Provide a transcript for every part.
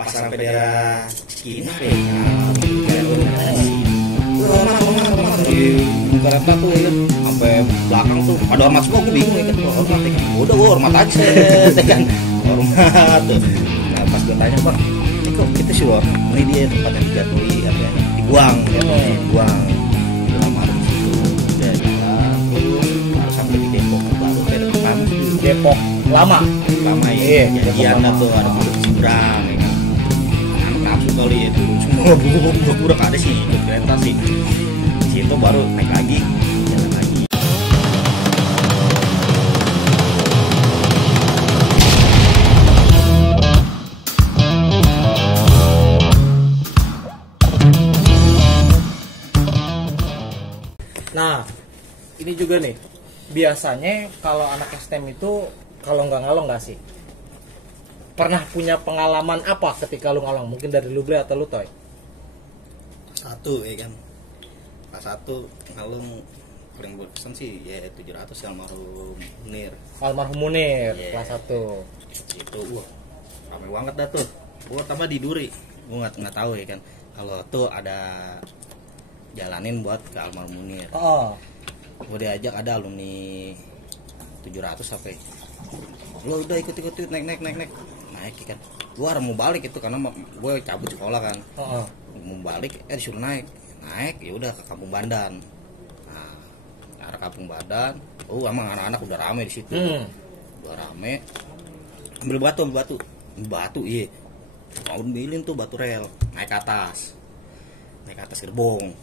pas sampai daerah Cikini kereta tuh ya kan sampai belakang tuh ada hormat semua, gue bingung ya kan, hormat ya kan, udah gue hormat aja ya kan, hormat tuh. Nah pas gue tanya, bang ini kok kita sih hormat, ini dia tempat yang dijatuhi apa ya, dibuang ya, dibuang di lamar di situ. Udah jalan terus baru sampai di Depok, baru kayak Depok lama sih, Depok lama ya, jadian lah tuh ada budak seberang ya kan, anak nafsu kali ya turun semua budak ada sih ikut kereta sih. Itu baru naik lagi, jalan lagi. Nah, ini juga nih. Biasanya kalau anak STEM itu kalau nggak ngalong nggak sih? Pernah punya pengalaman apa ketika lu ngalong? Mungkin dari lu Ble atau lu Toy? Satu ya kan. Kelas 1 ngalung paling berkesan sih ya 700 almarhum Munir. Almarhum Munir, Yeah. kelas 1. Itu ramai banget dah tuh. Gua tambah di Duri. Gua nggak tahu ya kan. Kalau tuh ada jalanin buat ke almarhum Munir. Oh. Gua diajak ada alumni 700 sampai. Lo udah ikut naik ya kan. Gua harus mau balik itu karena gue cabut sekolah kan. Oh. Mau balik disuruh naik ya udah ke Kampung Bandan. Nah, arah Kampung Bandan, emang anak-anak udah rame di situ. Udah rame. Ambil batu, iya. Mau ambilin tuh batu rel, naik ke atas gerbong.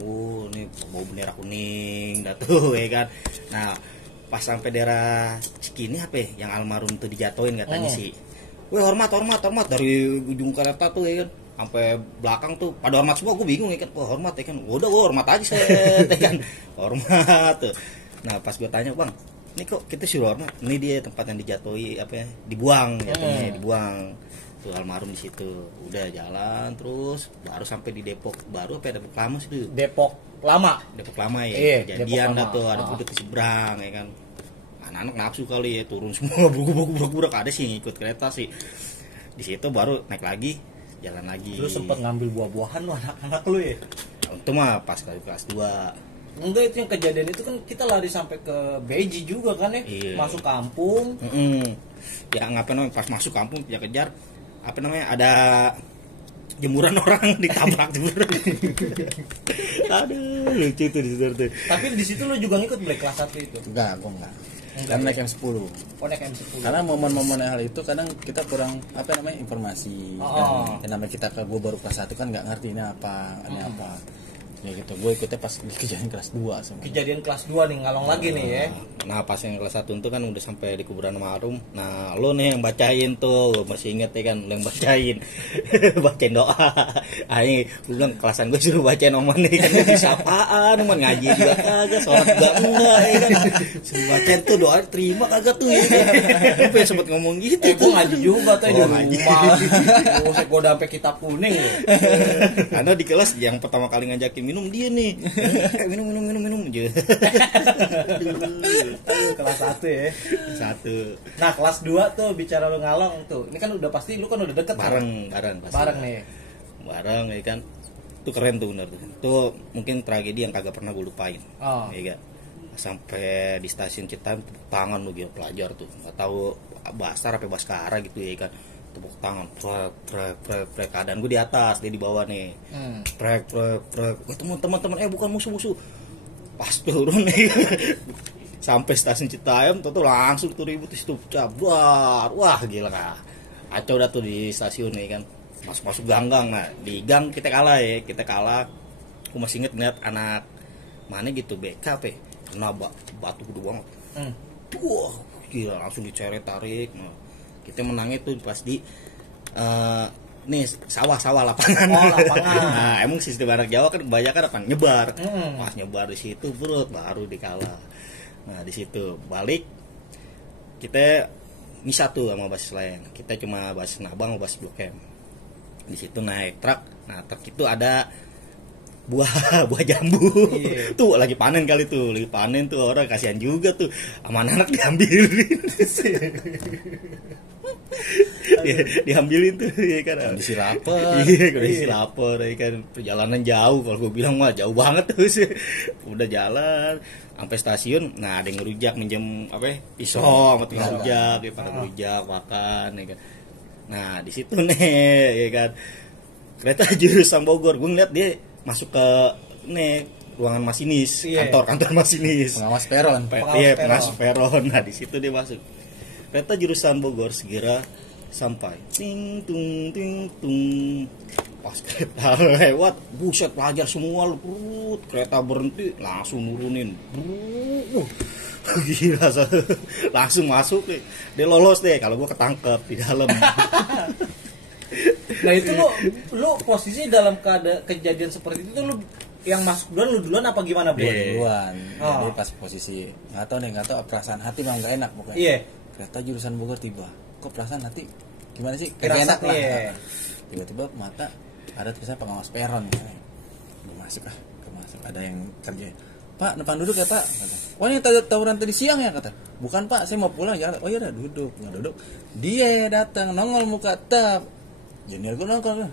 Ini bau bendera kuning, dah tuh ya kan. Nah, pas sampai daerah Cikini apa ya, yang almarhum tuh dijatuhin katanya sih. Wih hormat dari ujung kereta tuh ya kan. Sampai belakang tuh pada hormat semua, gue bingung ya kan, hormat ya kan, udah gue hormat aja ya kan, hormat tuh. Nah pas gue tanya, bang ini kok kita suruh hormat, ini dia tempat yang dijatuhi apa ya, dibuang dibuang tuh almarhum di situ. Udah jalan terus baru sampai di Depok, baru apa ya, Depok lama sih tuh, Depok lama ya. Iya, Jadian dah tuh ada budak di seberang ya kan, anak-anak nafsu kali ya turun semua budak ada sih ngikut kereta sih. Di situ baru naik lagi, jalan lagi. Lu sempet ngambil buah-buahan lu anak-anak lu ya? Itu mah pas kelas 2. Enggak, itu yang kejadian itu kan kita lari sampai ke Beji juga kan ya? Iya. Masuk kampung. Ya ngapain namanya pas masuk kampung kejar apa namanya, ada jemuran orang ditabrak jemuran. Aduh lucu tuh di situ. Tapi di situ lu juga ngikut Black kelas 1 itu? Enggak, gue enggak. Karena naik M10. Oh, naik M10. Karena momen-momen hal itu kadang kita kurang informasi. Kan namanya kita gue baru kelas 1 kan nggak ngerti ini apa, ya gitu. Gue ikutnya pas kejadian kelas 2 sebenernya. Kejadian kelas 2 nih, ngalong lagi nih ya. Nah pas yang kelas 1 itu kan udah sampai di kuburan almarhum. Nah lo nih yang bacain tuh, masih inget ya kan, lo yang bacain bacain doa. Ini gue bilang kelasan gue suruh bacain omongan nih kan, disapaan omongan, ngaji juga kagak, sholat juga enggak ya kan, suruh bacain tuh doa terima kagak tuh ya kan. Gue sempet ngomong gitu. Gue ngaji juga tuh di rumah. Gue udah sampai kitab kuning loh. Karena di kelas yang pertama kali ngajakin minum dia nih. Minum aja. Kelas 1 ya. 1. Nah, kelas 2 tuh bicara lu ngalong tuh. Ini kan udah pasti lu kan udah deket Bareng pasti. Bareng ya kan. Itu keren tuh bener tuh. Itu mungkin tragedi yang kagak pernah gue lupain. Ya kan. Sampai di stasiun Citan tepuk tangan lu gitu pelajar tuh. Enggak tahu Bahasa apa Baskara gitu ya kan. Tepuk tangan, prek, keadaan gue di atas, dia di bawah nih, prek, teman-teman, bukan musuh, pas turun nih, sampai stasiun Citayam, tuh langsung tuh ribut di situ, cabar, wah gila kah, acau dah tuh di stasiun nih kan, masuk ganggang, nah di gang kita kalah, gue masih inget ngeliat anak mana gitu BK apa, kena batu gede banget, wah gila langsung diceret tarik, nah. Kita menangnya tuh pas di nih sawah lapangan. Nah, emang sistem anak Jawa kan kebanyakan apa nyebar. Pas nyebar di situ baru dikalah. Nah, di situ balik kita misah tuh sama basis lain. Kita cuma basis Nabang, basis Blok M. Di situ naik truk. Nah, truk itu ada buah jambu. Tuh lagi panen kali tuh, lagi panen tuh, orang kasihan juga tuh sama anak diambilin. Diambilin tuh ya kan, kondisi lapar. Iya, kondisi lapar ya kan, perjalanan jauh, kalau gue bilang mah jauh banget tuh sih. Udah jalan sampai stasiun, nah ada yang ngerujak minjem pisau sama tukang rujak, ya pada ngerujak makan ya kan. Nah di situ nih ya kan, kereta jurusan Bogor, gue ngeliat dia masuk ke ruangan masinis, kantor masinis, pengawas peron. Pengawas peron. Nah di situ dia masuk. Kereta jurusan Bogor segera sampai. Ting tung ting tung. Pas kereta lewat, buset pelajar semua lu. Kereta berhenti, langsung nurunin. Gila, langsung masuk deh. Dia lolos deh kalau gua ketangkep di dalam. Nah itu lu posisi dalam kejadian seperti itu lu yang masuk duluan apa gimana, Bro? Duluan. Jadi pas posisi nggak tahu perasaan hati memang nggak enak pokoknya. Iya. Kereta jurusan Bogor tiba, kok perasaan hati gimana sih? Kayak enak lah. Iya. Tiba-tiba mata ada tulisan pengawas peron. Gue masuk ada yang kerja. Pak, depan duduk ya Pak. Kata. Wah ini tawuran tadi siang ya kata. Bukan Pak, saya mau pulang ya. Oh iya udah duduk, nggak duduk. Dia datang nongol muka tap. Junior gue nongol.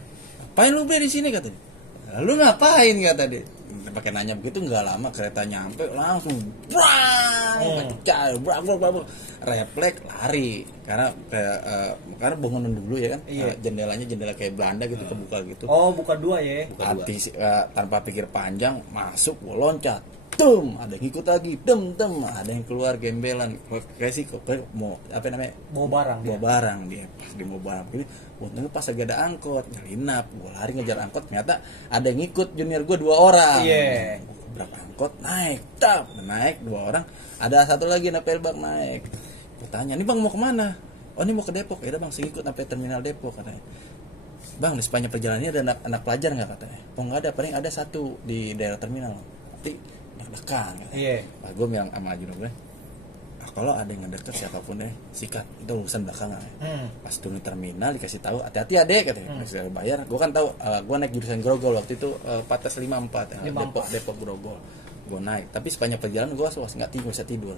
Apain lu di sini kata dia. Lu ngapain kata dia. Pakai nanya begitu nggak lama kereta nyampe langsung pecah, refleks lari karena bangunan dulu ya kan, jendelanya jendela kayak Belanda gitu kebuka gitu. Oh buka dua ya? Tanpa pikir panjang masuk, loncat, ada yang ikut lagi, ada yang keluar gembelan, kayak sih mau bawa barang dia pas dia mau barang ini. Untungnya pas lagi ada angkot, nyelinap, gue lari ngejar angkot, ternyata ada yang ikut junior gue 2 orang. Iya. Berapa angkot naik 2 orang, ada satu lagi napel bak naik. Gue tanya, ini bang mau kemana? Oh ini mau ke Depok. Ya udah bang, saya ikut sampai terminal Depok katanya. Bang di sepanjang perjalanan ini ada anak pelajar nggak katanya? Oh nggak ada, paling ada 1 di daerah terminal. Nanti deg-degan. Iya. Pas gue bilang sama junior gue, kalau ada yang ngedeket siapapun deh sikat, itu urusan belakangan. Pas turun terminal dikasih tahu hati-hati adek katanya. Sudah bayar, gue kan tahu gue naik jurusan Grogol waktu itu Patas 54 Depok Grogol. Gue naik, tapi sepanjang perjalanan gue nggak bisa tidur.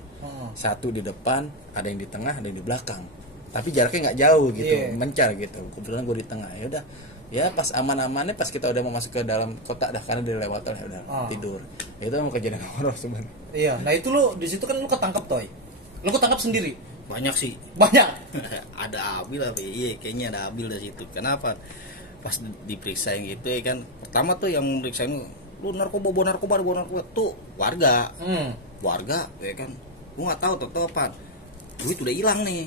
1 di depan, ada yang di tengah, ada yang di belakang. Tapi jaraknya nggak jauh gitu, mencar gitu. Kebetulan gue di tengah. Ya udah, ya pas aman-amannya pas kita udah mau masuk ke dalam kota dah karena udah lewat ya udah tidur. Itu emang kejadian horor sebenarnya. Iya, nah itu lu di situ kan lu ketangkep toy. Lu ketangkap sendiri? Banyak sih. Banyak? Ada Abil apa? Iya kayaknya ada Abil dari situ. Kenapa? Pas diperiksa yang gitu ya kan. Pertama tuh yang memeriksa lu narkoba tuh warga. Warga ya kan. Gua enggak tahu tuh apa. Duit udah hilang nih.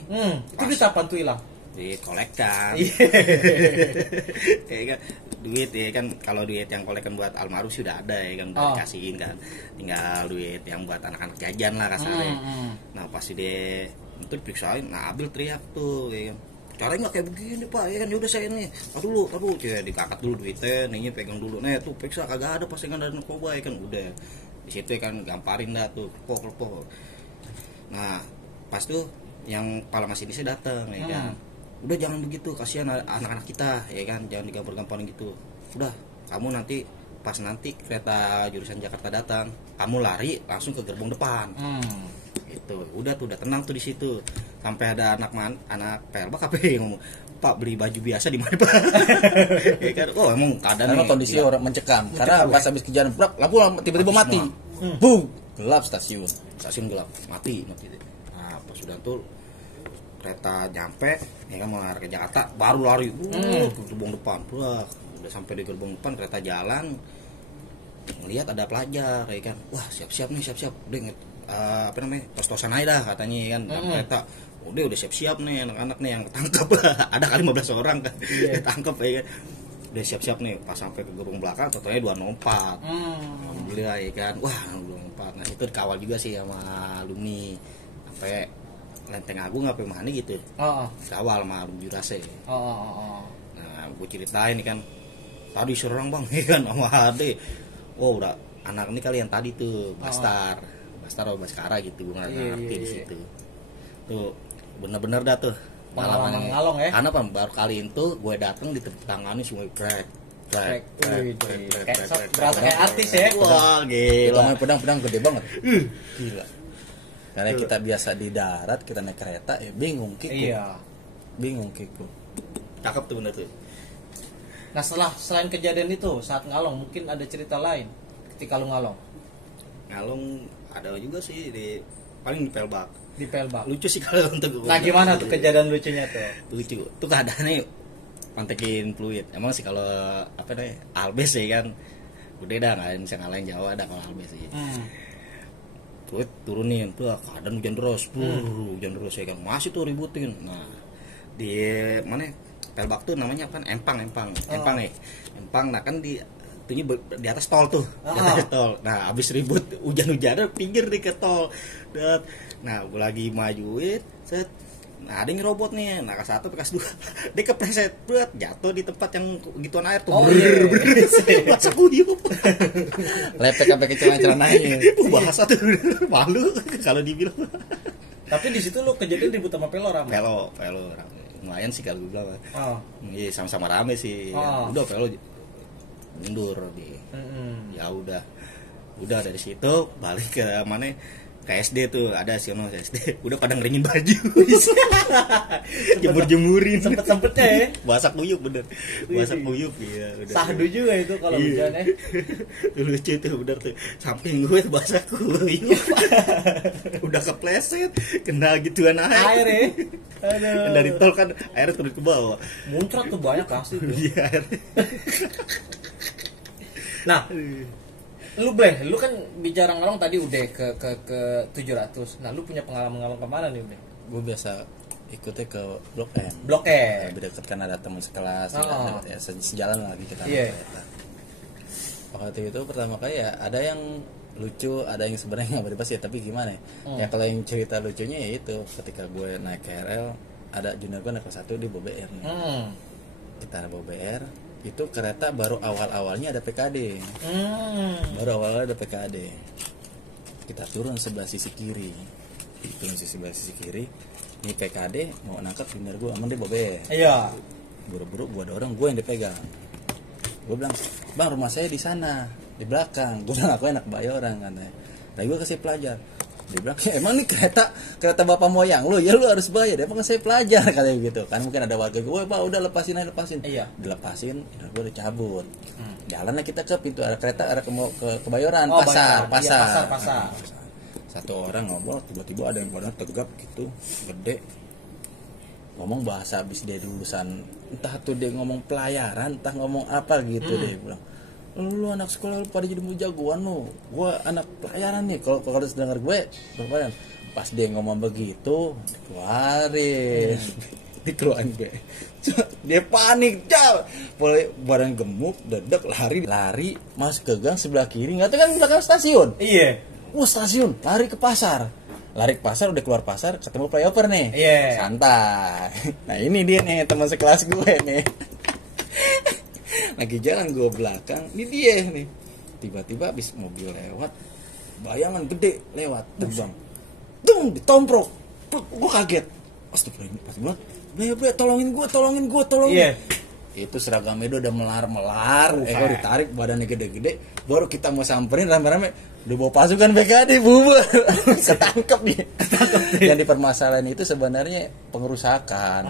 Itu duit apa tuh hilang? Duit kolekkan. Ya kan. Duit ya kan, kalau duit yang kolekkan buat almarhum sudah ada ya kan, udah dikasihin kan. Tinggal duit yang buat anak-anak jajan lah kasarnya. Nah pas dia itu diperiksain, nah Abil teriak tuh ya kan, caranya nggak kayak begini pak ya kan, yaudah saya nih aduh dikakat dulu duitnya, nih pegang dulu, nih tuh periksa kagak ada pasangan dari narkoba ya kan, udah di situ ya kan gamparin dah tuh lepok. Nah pas tuh yang kepala masinisnya datang ya kan, udah jangan begitu, kasihan anak-anak kita ya kan, jangan digampar-gamparin gitu. Udah kamu nanti pas nanti kereta jurusan Jakarta datang, kamu lari langsung ke gerbong depan. Itu udah tenang tuh di situ. Sampai ada anak PLB KP ngomong, Pak beli baju biasa di mana Pak? Ya kan, oh emang keadaan kondisi orang mencekam karena pas habis kejadian lampu tiba-tiba mati. Gelap stasiun gelap, mati. Nah pas sudah tuh kereta nyampe ya kan, mau ke Jakarta baru lari ke gerbong depan. Udah sampai di gerbong depan kereta jalan, ngelihat ada pelajar ya kan, wah siap-siap udah tos-tosan aja dah katanya ya kan. Kereta udah siap-siap nih anak-anak nih yang ketangkep. Ada kali 15 orang kan ketangkep ya kan, udah siap-siap nih. Pas sampai ke gerbong belakang totalnya 204. Alhamdulillah ya kan, wah 204. Nah itu dikawal juga sih sama alumni sampai Lenteng Agung apa mana gitu. Kawal sama alumni Jurase. Nah gue ceritain nih kan, tadi serang bang ya kan sama Ade. Oh udah anak ini kali yang tadi tuh Bastar atau Baskara gitu, gue ngerti di situ. Tuh bener-bener dah tuh pengalaman ngalong ya. Karena baru kali itu gue dateng ditepuk tangani semua brek berasa kayak artis ya. Wah, gila. Main pedang gede banget. Gila. Karena kita biasa di darat, kita naik kereta, ya bingung Kiku. Iya. Bingung Kiku. Cakep tuh bener tuh. Nah, selain kejadian itu saat ngalong, mungkin ada cerita lain ketika lu ngalong. Ngalong ada juga sih paling di Pelbak. Di Pelbak. Lucu sih kalau untuk. Nah, gimana tuh kejadian lucunya tuh? Lucu. Tuh keadaannya pantekin fluid. Emang sih kalau apa namanya? Albes sih kan. Udah dah nggak bisa ngalahin Jawa dah kalau albes sih. Fluid turunin tuh keadaan hujan deras. Hujan deras ya kan. Masih tuh ributin. Nah, di mana? Pelbak tuh namanya apa? Empang nih. Empang, nah kan di atas tol tuh. Di atas tol. Nah, habis ribut hujan-hujanan pinggir di ke tol. Nah, gue lagi majuin, set. Nah, ada yang robot nih. Nah, kelas 1, kelas 2. Dia kepreset, jatuh di tempat yang gituan air tuh. Masuk kuyup. Lepek sampai ke celana-celananya. Bahasa tuh malu kalau dibilang. Tapi di situ lu kejadian ribut sama Pelo rame. Pelo rame. Lumayan sih kalau gue bilang. Iya, sama-sama rame sih. Ya, udah Pelo mundur di. Ya udah dari situ balik ke mana? Ke SD tuh ada sih SD udah pada ngeringin baju. Jemur-jemurin sempet-sempetnya ya. Basah kuyup bener. Basah kuyup ya udah. Sahdu juga itu kalau hujan ya. Lucu tuh bener tuh. Samping gue basah kuyup. Udah kepleset kena gituan air ya. Aduh. Dari tol kan air turun ke bawah. Muncrat tuh banyak kasih tuh. Iya air. Nah, lu kan bicara ngalong tadi udah ke 700. Nah, lu punya pengalaman ngalong kemana nih udah? Gue biasa ikutnya ke Blok M. Blok M. Lebih dekat kan ada teman sekelas, ya, sejalan lagi kita. Iya. Waktu itu pertama kali ya ada yang lucu, ada yang sebenarnya nggak bebas ya, tapi gimana ya? Ya kalau yang cerita lucunya ya itu ketika gue naik KRL, ada junior gue naik kelas 1 di BR nih. Kita bawa BR, itu kereta baru awal-awalnya ada PKD. Baru awalnya ada PKD. Kita turun sebelah sisi kiri. Sebelah sisi kiri. Ini PKD mau nangkap junior gue, aman deh bobe. Iya. Buru-buru gue dorong, gue yang dipegang. Gue bilang, "Bang, rumah saya di sana, di belakang." Gue bilang, "Aku enak Bayoran," katanya. Nah, gue kasih pelajar. Dia bilang, "Emang nih kereta bapak moyang lu, ya lu harus bayar." Dia emang saya pelajar katanya gitu. Kan mungkin ada warga gue, "Wah, Pak, udah lepasin." Iya. Dilepasin, ya gue udah cabut. Jalanlah kita ke pintu arah kereta arah ke Bayoran, pasar. Iya, pasar. Satu orang ngobrol, tiba-tiba ada yang badan tegap gitu, gede. Ngomong bahasa habis dia lulusan, entah tuh dia ngomong pelayaran, entah ngomong apa gitu dia bilang. Lu anak sekolah lu pada jadi jagoan lu. Gua anak pelayaran nih. Kalau denger gue, pelayaran. Pas dia ngomong begitu, dikeluarin gue. Dia panik, cal. Boleh badan gemuk, dedek, lari masuk ke gang sebelah kiri. Enggak tahu kan belakang stasiun. Iya. Stasiun, lari ke pasar, udah keluar pasar, ketemu flyover nih. Iya. Santai. Nah, ini dia nih teman sekelas gue nih. Lagi jalan gue belakang, ini dia nih. Tiba-tiba habis mobil lewat, bayangan gede lewat, terbang. Ditomprok. Gue kaget. Astagfirullah, pas gue, "Bebe, tolongin gue. Iya. Itu seragamnya udah melar. Gue ditarik, badannya gede-gede. Baru kita mau samperin rame-rame. Udah bawa pasukan BKD bubar. Ketangkep nih. Yang dipermasalahan itu sebenarnya pengerusakan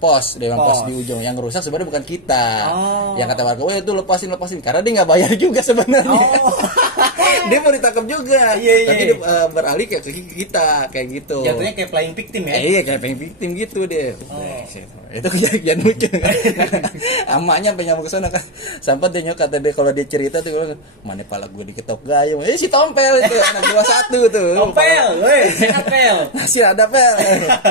pos Dewan Pos di ujung. Yang ngerusak sebenarnya bukan kita. Yang kata warga, itu lepasin karena dia nggak bayar juga sebenarnya. Dia mau ditangkap juga. Tapi dia beralih ke kita kayak gitu. Jatuhnya kayak playing victim ya. Iya, kayak playing victim gitu deh. Itu kejadian lucu kan. Amaknya sampai nyamuk ke sana kan. Sampai dia kata dia kalau dia cerita tuh, "Mana pala gue diketok gayung." Si Tompel itu anak 21 tuh. Tompel, nasi ada pel.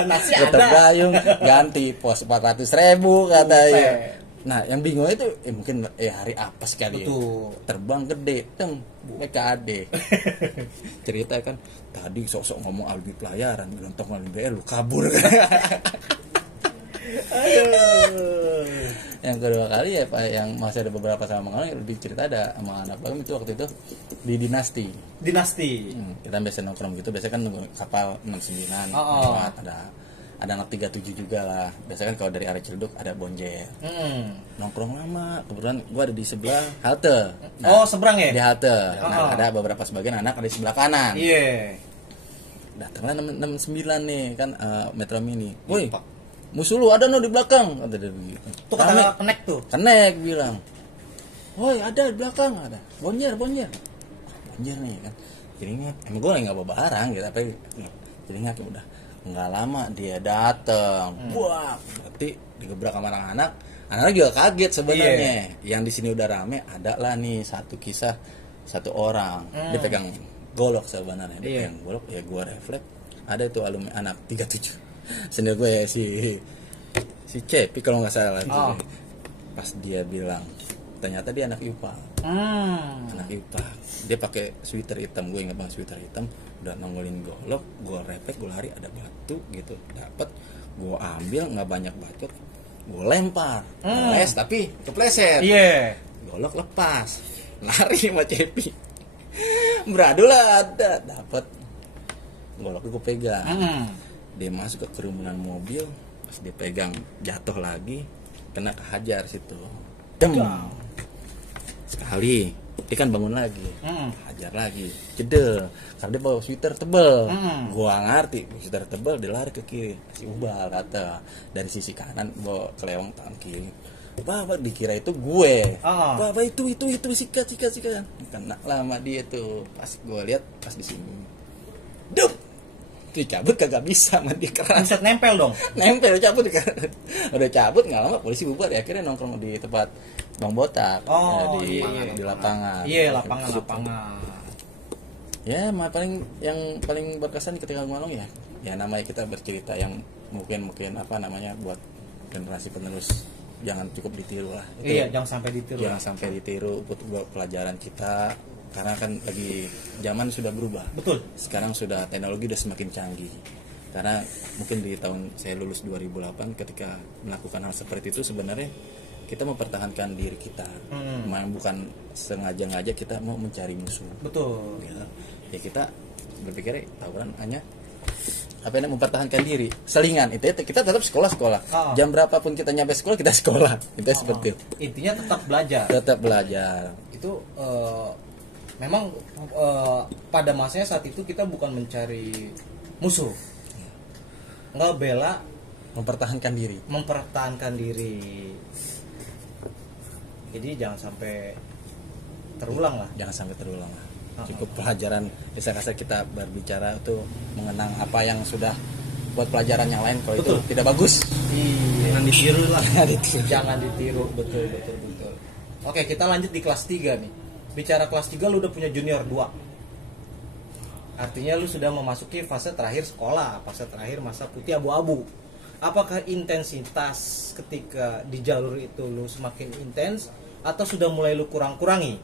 Nasi ada. Ketok gayung ganti pos 400.000 katanya. Nah, yang bingung itu mungkin hari apa sekali. Betul. Terbang gede, BKD. Cerita kan tadi sok-sok ngomong alibi pelayaran, bilang tong alibi lu kabur. Aduh. Yang kedua kali ya Pak, yang masih ada beberapa sama mengalami lebih cerita ada sama anak Bagam itu waktu itu di Dinasti. Dinasti. Kita biasa nongkrong gitu, biasanya kan nunggu kapal 69 lewat, ada anak 37 juga lah. Biasanya kan kalau dari area Ciledug ada bonjer. Nongkrong lama. Kebetulan gue ada di sebelah halte. Oh, seberang ya? Di halte. Nah, ada beberapa sebagian anak ada di sebelah kanan. Iya. Datanglah 69 nih kan Metro Mini. Woi, musuh lu ada no di belakang. Kata dia begitu. Tuh kata kenek tuh. Kenek bilang. Woi, ada di belakang ada. Bonjer. Bonjer nih kan. Jadi emang gue nggak bawa barang gitu, tapi jadi nggak udah. Nggak lama dia datang, wah, berarti digebrak sama anak-anak. Anak-anak juga kaget sebenarnya. Yang di sini udah rame, ada lah nih satu kisah satu orang. Dia pegang golok sebenarnya, dia pegang golok, ya gue refleks. Ada itu alumni anak 37. Sendiri gue ya si Cepi kalau nggak salah. Pas dia bilang, ternyata dia anak IPA. Anak IPA. Dia pakai sweater hitam, gue ingat banget sweater hitam. Udah nongolin golok, gue refleks, gue lari ada batu gitu, dapat, gue ambil nggak banyak bacot, gue lempar, les tapi kepleset, golok lepas, lari sama Cepi, beradu lah ada, dapat, golok gue pegang, dia masuk ke kerumunan mobil, pas dia pegang jatuh lagi, kena kehajar situ, sekali. Dia kan bangun lagi, hajar lagi, jedel, karena dia bawa sweater tebel, gua ngerti, sweater tebel, dia lari ke kiri, si ubal kata, dari sisi kanan bawa kelewang tangan kiri, bapak dikira itu gue, bapak itu sikat, kena lama dia tuh, pas gua lihat pas di sini, dup, dicabut kagak bisa, sama dia keras, nempel dong, cabut, udah cabut nggak lama polisi bubar, ya akhirnya nongkrong di tempat Bang Botak, di lapangan. Iya, lapangan. Ya, yang paling berkesan ketika ngomong ya namanya kita bercerita yang mungkin apa namanya buat generasi penerus jangan cukup ditiru lah. Itu, jangan sampai ditiru. Buat pelajaran kita karena kan lagi zaman sudah berubah. Betul. Sekarang sudah teknologi udah semakin canggih. Karena mungkin di tahun saya lulus 2008 ketika melakukan hal seperti itu sebenarnya kita mempertahankan diri kita, bukan sengaja-ngaja kita mau mencari musuh. Betul. Ya kita berpikir tawuran hanya mempertahankan diri. Selingan itu kita tetap sekolah. Jam berapapun kita nyampe sekolah kita sekolah. Itu seperti itu. Intinya tetap belajar. Itu memang pada masanya saat itu kita bukan mencari musuh, nggak bela, mempertahankan diri. Jadi jangan sampai terulang lah. Cukup pelajaran bisa kasar kita berbicara itu mengenang apa yang sudah buat pelajaran yang lain kalau itu tidak bagus. Jangan ditiru lah. Jangan ditiru. Betul. Oke, kita lanjut di kelas 3 nih. Bicara kelas 3 lu udah punya junior 2. Artinya lu sudah memasuki fase terakhir sekolah, fase terakhir masa putih abu-abu. Apakah intensitas ketika di jalur itu lu semakin intens atau sudah mulai lu kurang-kurangi?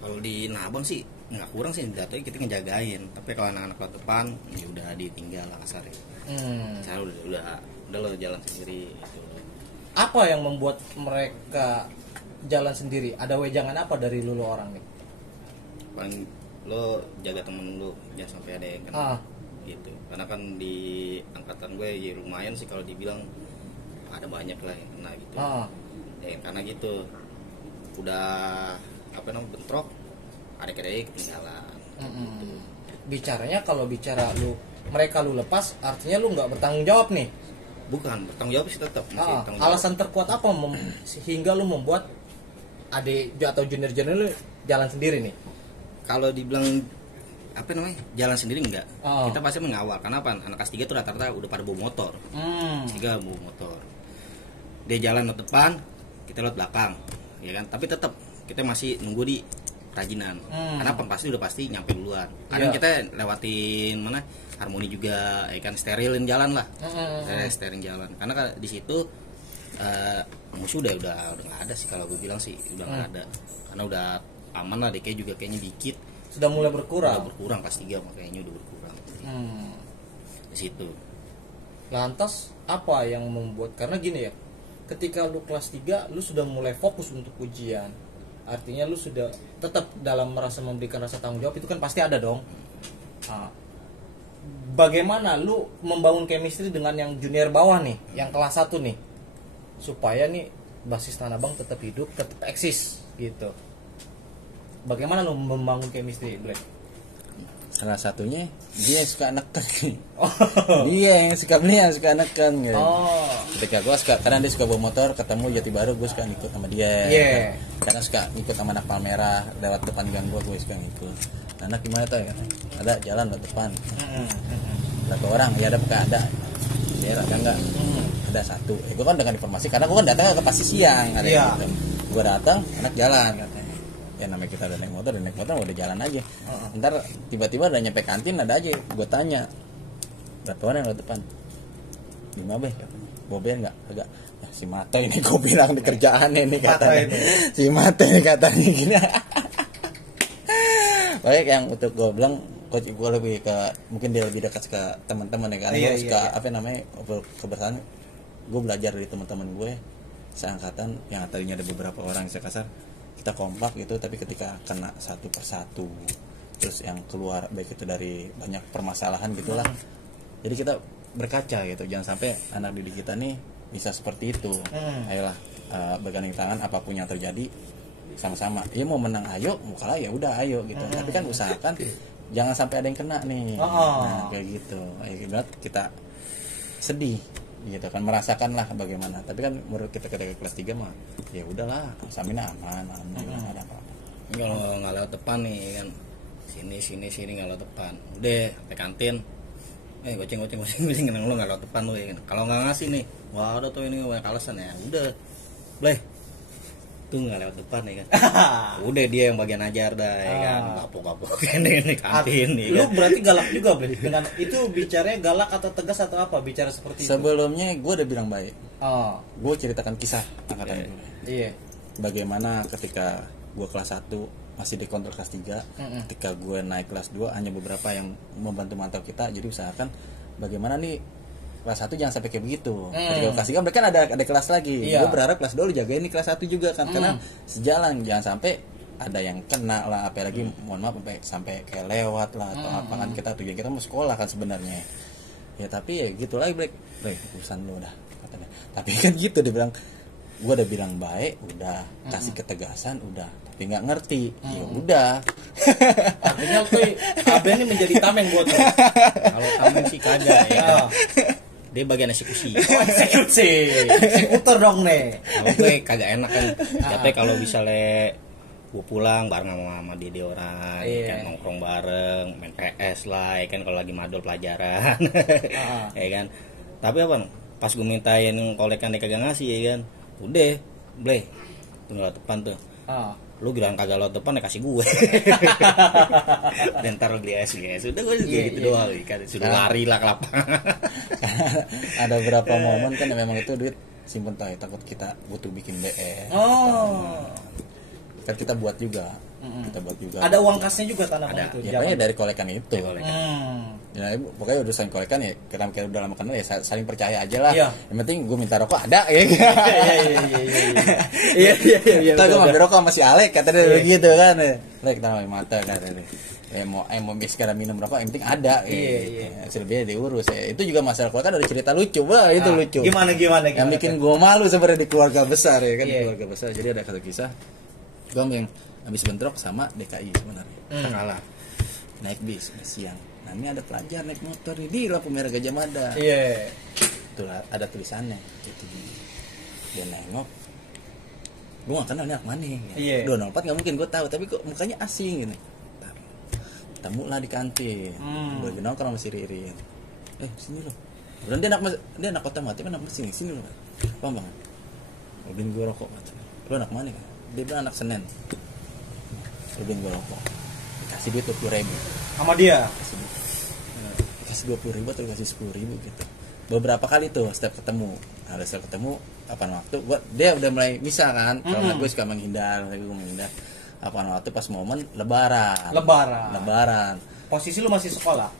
Kalau di Nabang sih nggak kurang sih, jatuhnya kita ngejagain. Tapi kalau anak-anak kelas depan ya udah ditinggal lah kasarnya. Saya udah lo jalan sendiri gitu. Apa yang membuat mereka jalan sendiri? Ada wejangan apa dari lu orang nih? Paling lo jaga temen lu jangan sampai ada yang kena gitu. Karena kan di angkatan gue ya lumayan sih kalau dibilang ada banyak lah yang kena gitu. Ya karena gitu udah bentrok adik-adik ketinggalan gitu. Bicaranya kalau bicara mereka lu lepas artinya lu nggak bertanggung jawab nih. Bukan bertanggung jawab sih tetap alasan terkuat apa sehingga lu membuat adik atau junior lu jalan sendiri nih? Kalau dibilang jalan sendiri enggak, kita pasti mengawal. Karena apa? Anak kelas 3 tuh rata-rata udah pada bawa motor. 3 bawa motor, dia jalan ke depan, kita lewat belakang, ya kan? Tapi tetap kita masih nunggu di kerajinan. Karena udah pasti nyampe duluan. Kadang kita lewatin mana Harmoni juga, ya kan, sterilin jalan lah. Sterilin jalan. Karena di situ musuh udah nggak ada sih kalau gue bilang sih, udah nggak ada. Karena udah aman lah, DK juga kayaknya dikit. Sudah mulai berkurang. Udah berkurang kelas 3 makanya udah berkurang. Di situ. Lantas apa yang membuat, karena gini ya, ketika lu kelas 3 lu sudah mulai fokus untuk ujian, artinya lu sudah tetap dalam merasa memberikan rasa tanggung jawab, itu kan pasti ada dong. bagaimana lu membangun chemistry dengan yang junior bawah nih, yang kelas 1 nih, supaya nih basis Tanah Abang tetap hidup, tetap eksis gitu. Bagaimana lu membangun chemistry, Black? Salah satunya dia yang suka neken. Oh. Dia yang suka neken gitu. Oh. Ketika gue suka, karena dia suka bawa motor, ketemu Jati Baru, gue suka ngikut sama dia. Yeah. Karena suka ngikut sama anak Palmerah lewat depan gang gue suka ngikut. Anak gimana tuh ya? Ada jalan lewat depan. Berapa orang? Ya ada bukan ada. Dia ada enggak? Ada satu. Gue kan dengan informasi karena gue kan datang ke pasti siang. Ada Yeah. gitu. Gue datang, anak jalan katanya. Ya namanya kita udah naik motor udah jalan aja. Ntar tiba-tiba udah nyampe kantin ada aja. Gue tanya, berapa orang yang lewat depan? 5 be, bobe enggak? Agak. Ya, si Mata ini gue bilang di kerjaan ini katanya. Si Mata ini katanya gini. Baik yang untuk gue bilang, coach gue lebih ke mungkin dia lebih dekat ke teman-teman ya kan. Gue suka apa namanya kebersamaan. Gue belajar dari teman-teman gue seangkatan yang tadinya ada beberapa orang yang kasar. Kita kompak gitu, tapi ketika kena satu persatu terus yang keluar baik itu dari banyak permasalahan gitulah, jadi kita berkaca gitu, jangan sampai anak didik kita nih bisa seperti itu. Ayolah bergandeng tangan apapun yang terjadi sama-sama. Ya mau menang ayo, mau kalah ya udah ayo gitu. Tapi kan usahakan jangan sampai ada yang kena nih. Nah kayak gitu. Ibarat kita sedih gitu kan, merasakan lah bagaimana. Tapi kan menurut kita ketika kelas 3 mah ya udahlah, samina aman ada apa-apa. Kalau nggak lewat depan nih kan, sini nggak lewat depan, udah sampai kantin, goceng lo nggak lewat depan lo ya kan. Kalau nggak ngasih nih, wah ada tuh ini banyak alasan ya, udah boleh tuh nggak lewat depan ya kan. Udah dia yang bagian ajar dah ya kan, kapok ini kantin nih kan. Lu berarti galak juga, Bre. Dengan itu bicaranya galak atau tegas atau apa? Bicara seperti itu. Sebelumnya gue udah bilang baik. Gue ceritakan kisah angkatan gue. Iya. Bagaimana ketika gue kelas 1 masih dikontrol kelas 3, ketika gue naik kelas 2 hanya beberapa yang membantu mantau kita, jadi usahakan bagaimana nih kelas 1 jangan sampai kayak begitu. Ketika kelas 3 mereka ada kelas lagi. Gue berharap kelas 2 lu jagain nih kelas 1 juga kan, karena sejalan, jangan sampai ada yang kena lah, apalagi mohon maaf sampai kayak lewat lah atau apa kan. Tujuan kita mau sekolah kan sebenarnya. Ya tapi ya gitu lagi Black urusan lu udah katanya. Tapi kan gitu dia bilang, gue udah bilang baik, udah kasih ketegasan, udah tapi nggak ngerti, ya udah. Artinya tuh Aben ini menjadi tameng buat lo. Kalau tameng sih kagak ya. Dia bagian eksekusi. Eksekutor dong nih. Kalau gue kagak enak kan. Tapi kalau bisa gue pulang bareng sama dia orang, kan nongkrong bareng, main PS lah, ya kan kalau lagi madul pelajaran, ya kan. Tapi apa? Pas gue mintain kolekan dia kagak ngasih ya kan. Udah, bleh. Tuh lewat depan tuh. Lu bilang kagak lewat depan ya kasih gue. Dan taruh di SGS. Udah gue gitu doang kan. Sudah lari lah ke lapangan. Ada beberapa momen kan memang itu duit simpen takut kita butuh bikin BE. Kan kita buat juga. Ada uang kasnya juga Tanah Abang itu. Ya dari kolekan itu. Ya pokoknya urusan kolekan ya kita udah lama kenal ya saling percaya aja lah. Yang penting gue minta rokok ada ya. Iya. Tahu gue ngambil rokok sama si Alek kata dia begitu kan. Lek kita ngambil mata kan. Mau sekarang minum rokok yang penting ada. Selebihnya diurus ya. Itu juga masalah kolekan ada cerita lucu. Wah itu lucu. Gimana? Yang bikin gue malu sebenarnya di keluarga besar ya kan. Keluarga besar. Jadi ada satu kisah. Gue yang habis bentrok sama DKI sebenarnya. Kalah. Naik bis siang. Nah ini ada pelajar naik motor nih di lampu merah Gajah Mada. Tuh ada tulisannya itu dia nengok. Gue gak kenal ini anak mana ya. 204 gak mungkin gue tahu, tapi kok mukanya asing gini. Ketemu lah di kantin. Gue lagi nongkrong sama si Ririn. Sini loh. Kemudian dia anak kota mati, anak sini loh. Bang. Ubin gue rokok. Lo anak mana kan? Dia bilang anak Senen. Ubin gue rokok. Kasih duit 20.000 sama dia. Kasih 20.000 atau kasih 10.000 gitu. Beberapa kali tuh setiap ketemu. Nah, setiap ketemu apaan waktu dia udah mulai bisa kan. Kalau gue suka menghindar. Apaan waktu pas momen lebaran. Posisi lu masih sekolah?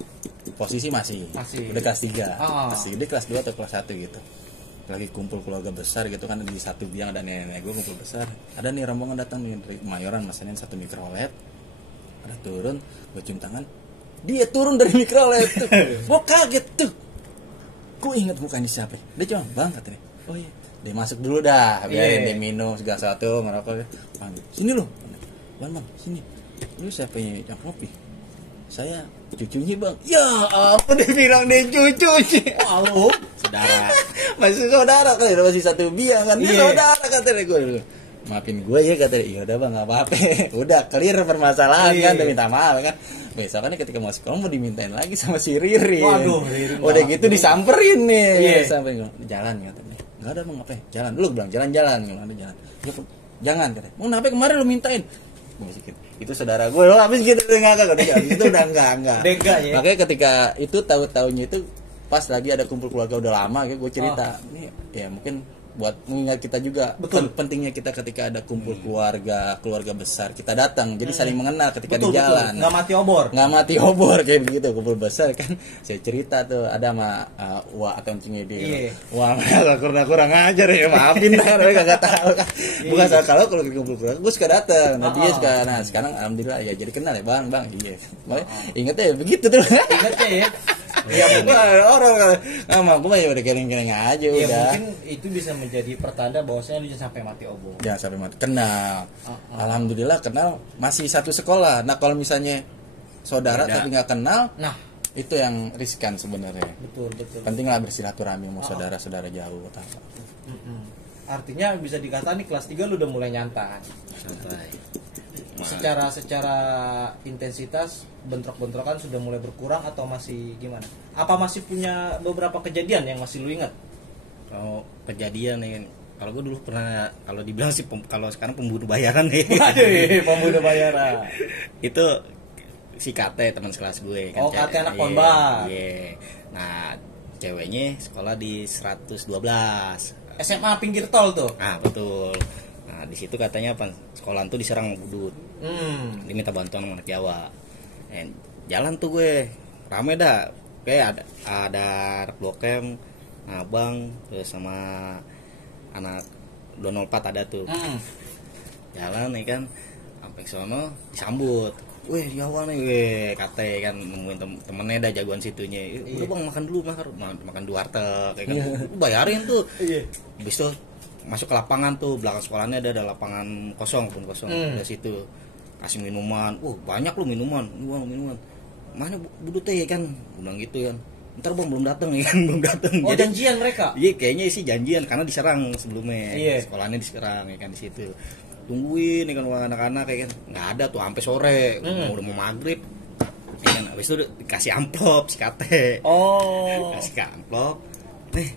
Posisi masih. Udah kelas 3. Masih dia kelas 2 atau kelas 1 gitu. Lagi kumpul keluarga besar gitu kan, di satu biang ada nenek gue kumpul besar. Ada nih rombongan datang nih dari Mayoran, mesenin 1 mikrolet. Ada turun, gue cium tangan. Dia turun dari mikrolet tuh. Gua kaget tuh. Gua ingat mukanya siapa. Dia cuma bang katanya. Oh iya. Dia masuk dulu dah, biarin dia minum segala sesuatu, ngerokok. Panggil. Sini lu. Bang, sini. Lu siapa yang kopi? Saya cucunya bang. Ya apa dia bilang dia cucunya. Wow. Saudara. Masih saudara kan, masih satu biang kan. Dia saudara katanya gue. Maafin gue ya katanya. Iya udah bang nggak apa-apa. Udah clear permasalahan kan, udah minta maaf kan. Besok kan ketika mau sekolah mau dimintain lagi sama si Riri. Waduh, udah gitu disamperin nih. Sampai jalan katanya. Nggak ada bang apa? Jalan dulu bilang jalan-jalan nggak ada jalan. Ya, jangan katanya. Mau kenapa kemarin lu mintain? Itu saudara gue loh habis gitu ngakak itu udah enggak ya? Makanya ketika itu tahun-tahunnya itu pas lagi ada kumpul keluarga udah lama kayak gue cerita ini ya mungkin buat mengingat kita juga pentingnya kita ketika ada kumpul keluarga besar kita datang jadi saling mengenal ketika di jalan nggak mati obor kayak begitu kumpul besar kan saya cerita tuh ada sama Wah atau Encingnya dia wah kurang ajar ya maafin lah mereka nggak tahu kan bukan soal kalau kumpul keluarga gue suka datang nah dia sekarang alhamdulillah ya jadi kenal ya bang iya inget ya begitu tuh ingetnya ya. Ya bukan orang sama gue ya udah kering-kering aja ya, udah. Mungkin itu bisa menjadi pertanda bahwasanya lu jangan sampai mati obor. Jangan sampai mati. Kenal. Alhamdulillah kenal masih satu sekolah. Nah kalau misalnya saudara tapi nggak kenal, nah itu yang riskan sebenarnya. Betul. Penting lah bersilaturahmi mau saudara-saudara jauh atau apa. Artinya bisa dikatakan nih kelas 3 lu udah mulai nyantai. Secara intensitas bentrok-bentrokan sudah mulai berkurang atau masih gimana? Apa masih punya beberapa kejadian yang masih lu ingat? Kalau kejadian nih, kalau gue dulu pernah kalau dibilang sih kalau sekarang pembunuh bayaran nih. Aduh, pembunuh bayaran. Itu si Kate teman sekelas gue kan. Oh, Kate anak Ponbar. Iya. Nah, ceweknya sekolah di 112. SMA pinggir tol tuh. Nah, betul. Nah, di situ katanya sekolahan tuh diserang budut. Diminta bantuan sama anak Jawa. Jalan tuh gue rame dah. Kayak ada anak Bokem, abang, terus sama anak 204 ada tuh. Jalan nih kan sampai sono disambut. Weh, Jawa nih weh, kate kan nemuin temennya dah jagoan situnya. Udah bang makan dulu makan di warteg kayak kan. Bayarin tuh. Habis itu masuk ke lapangan tuh, belakang sekolahnya ada lapangan kosong. Dari situ kasih minuman. Banyak lu minuman. Mana budutnya ya kan? Bilang gitu kan. Ntar bang belum datang ya kan, belum datang. Oh, jadi, janjian mereka? Iya, kayaknya sih janjian karena diserang sebelumnya. Sekolahnya diserang ya kan di situ. Tungguin nih kan anak-anak kayak kan nggak ada tuh sampai sore udah mau maghrib ya kan habis itu dikasih amplop si Kate kasih amplop nih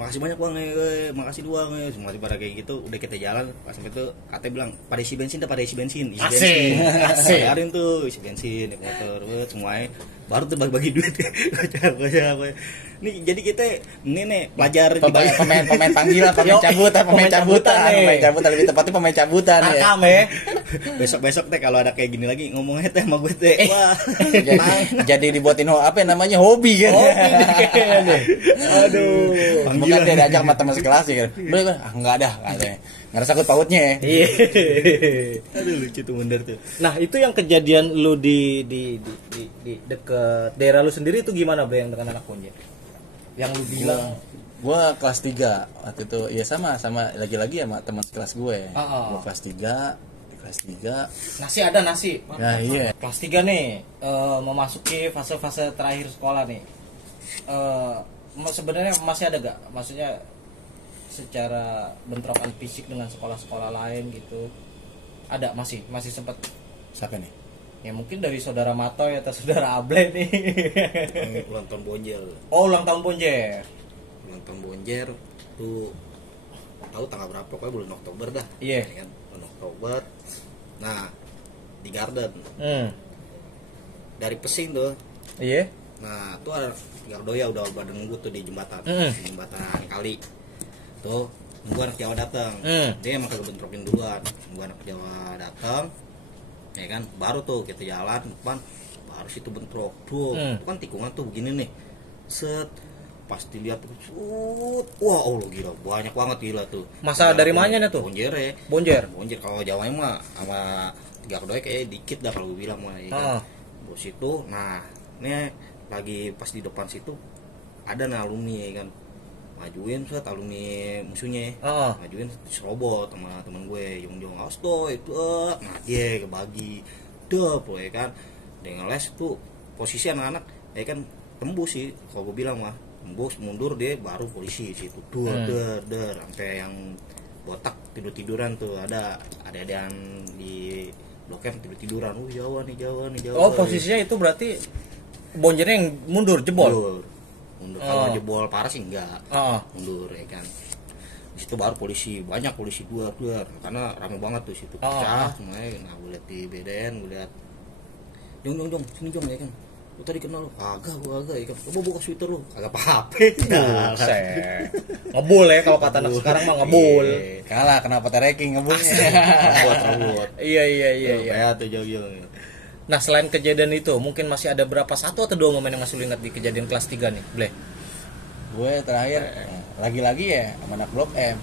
makasih banyak bang makasih doang makasih pada kayak gitu udah kita jalan pas sampai itu Kate bilang pada isi bensin asik bayarin tuh isi bensin di motor semuanya baru tuh bagi duit nih jadi kita ini nih pelajar pemain panggilan pemain cabutan lebih tepatnya pemain cabutan ya besok teh kalau ada kayak gini lagi ngomongnya teh sama gue teh wah jadi dibuatin apa namanya hobi kan aduh bukan dia diajak sama teman sekelas ya kan nggak ada nggak sangkut pautnya iya aduh lucu tuh bener tuh. Nah itu yang kejadian lu di deket daerah lu sendiri itu gimana Bre yang dengan anak Ponje yang lu bilang gua kelas 3 waktu itu ya sama lagi-lagi sama teman sekelas gue gua kelas 3 nasi nah iya kelas 3 nih memasuki fase-fase terakhir sekolah nih sebenarnya masih ada gak maksudnya secara bentrokan fisik dengan sekolah-sekolah lain gitu ada masih sempat siapa nih ya mungkin dari saudara Matoy atau saudara Able nih ulang tahun Bonjer ulang tahun Bonjer tuh tahu tanggal berapa pokoknya bulan Oktober dah kan bulan Oktober nah di Garden dari Pesing tuh nah tuh ada Gardoya udah pada nunggu tuh di jembatan kali tuh nunggu anak Jawa datang dia emang kagak bentrokin duluan nunggu anak Jawa datang ya kan baru tuh kita jalan depan baru situ bentrok tuh itu kan tikungan tuh begini nih set pas dilihat wah Allah gila banyak banget gila tuh masa dari mananya tuh Bonjer kalau Jawa mah sama Gardoy kayak dikit dah kalau gue bilang mah ya kan terus itu nah ini lagi pas di depan situ ada nih alumni ya kan, majuin set alumni musuhnya, majuin serobot sama teman gue, jong awas tuh itu, nah dia kebagi, ya kan, dia ngeles tuh posisi anak-anak, ya kan tembus sih, kalau gue bilang mah tembus mundur dia baru polisi situ, sampai yang botak tiduran tuh ada yang di blok M tiduran, Jawa nih. Oh posisinya itu berarti bonjernya yang mundur jebol. Kalau jebol parah sih enggak, mundur ya kan. Di situ baru polisi, banyak polisi dua karena rame banget tuh situ pecah semuanya. Nah gue liat di BDN, gue liat jong sini jong ya kan, lu tadi kenal lu kagak ya kan, coba buka Twitter lu kagak apa-apa. Ngebul ya kalau kata anak sekarang mah ngebul. Kalah kenapa tereking ngebulnya. Buat Iya. Ya tuh jauh. Nah selain kejadian itu mungkin masih ada berapa, 1 atau 2 momen yang masih lu ingat di kejadian kelas 3 nih, Bleh? Gue terakhir lagi-lagi ya sama anak blok M.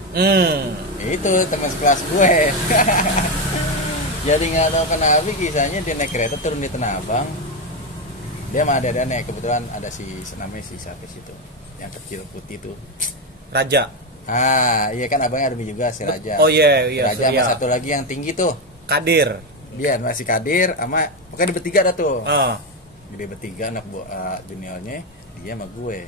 Itu teman sekelas gue. Jadi nggak tahu kenapa kisahnya dia naik kereta turun di Tanah Abang. Dia mah ada naik, kebetulan ada si namanya si siapa situ yang kecil putih tuh, Raja. Iya kan abangnya ada juga si Raja. Oh iya Raja sama satu lagi yang tinggi tuh Kadir. Dia masih Kadir sama pokoknya di bertiga dah tuh. Dia bertiga anak juniornya, dia sama gue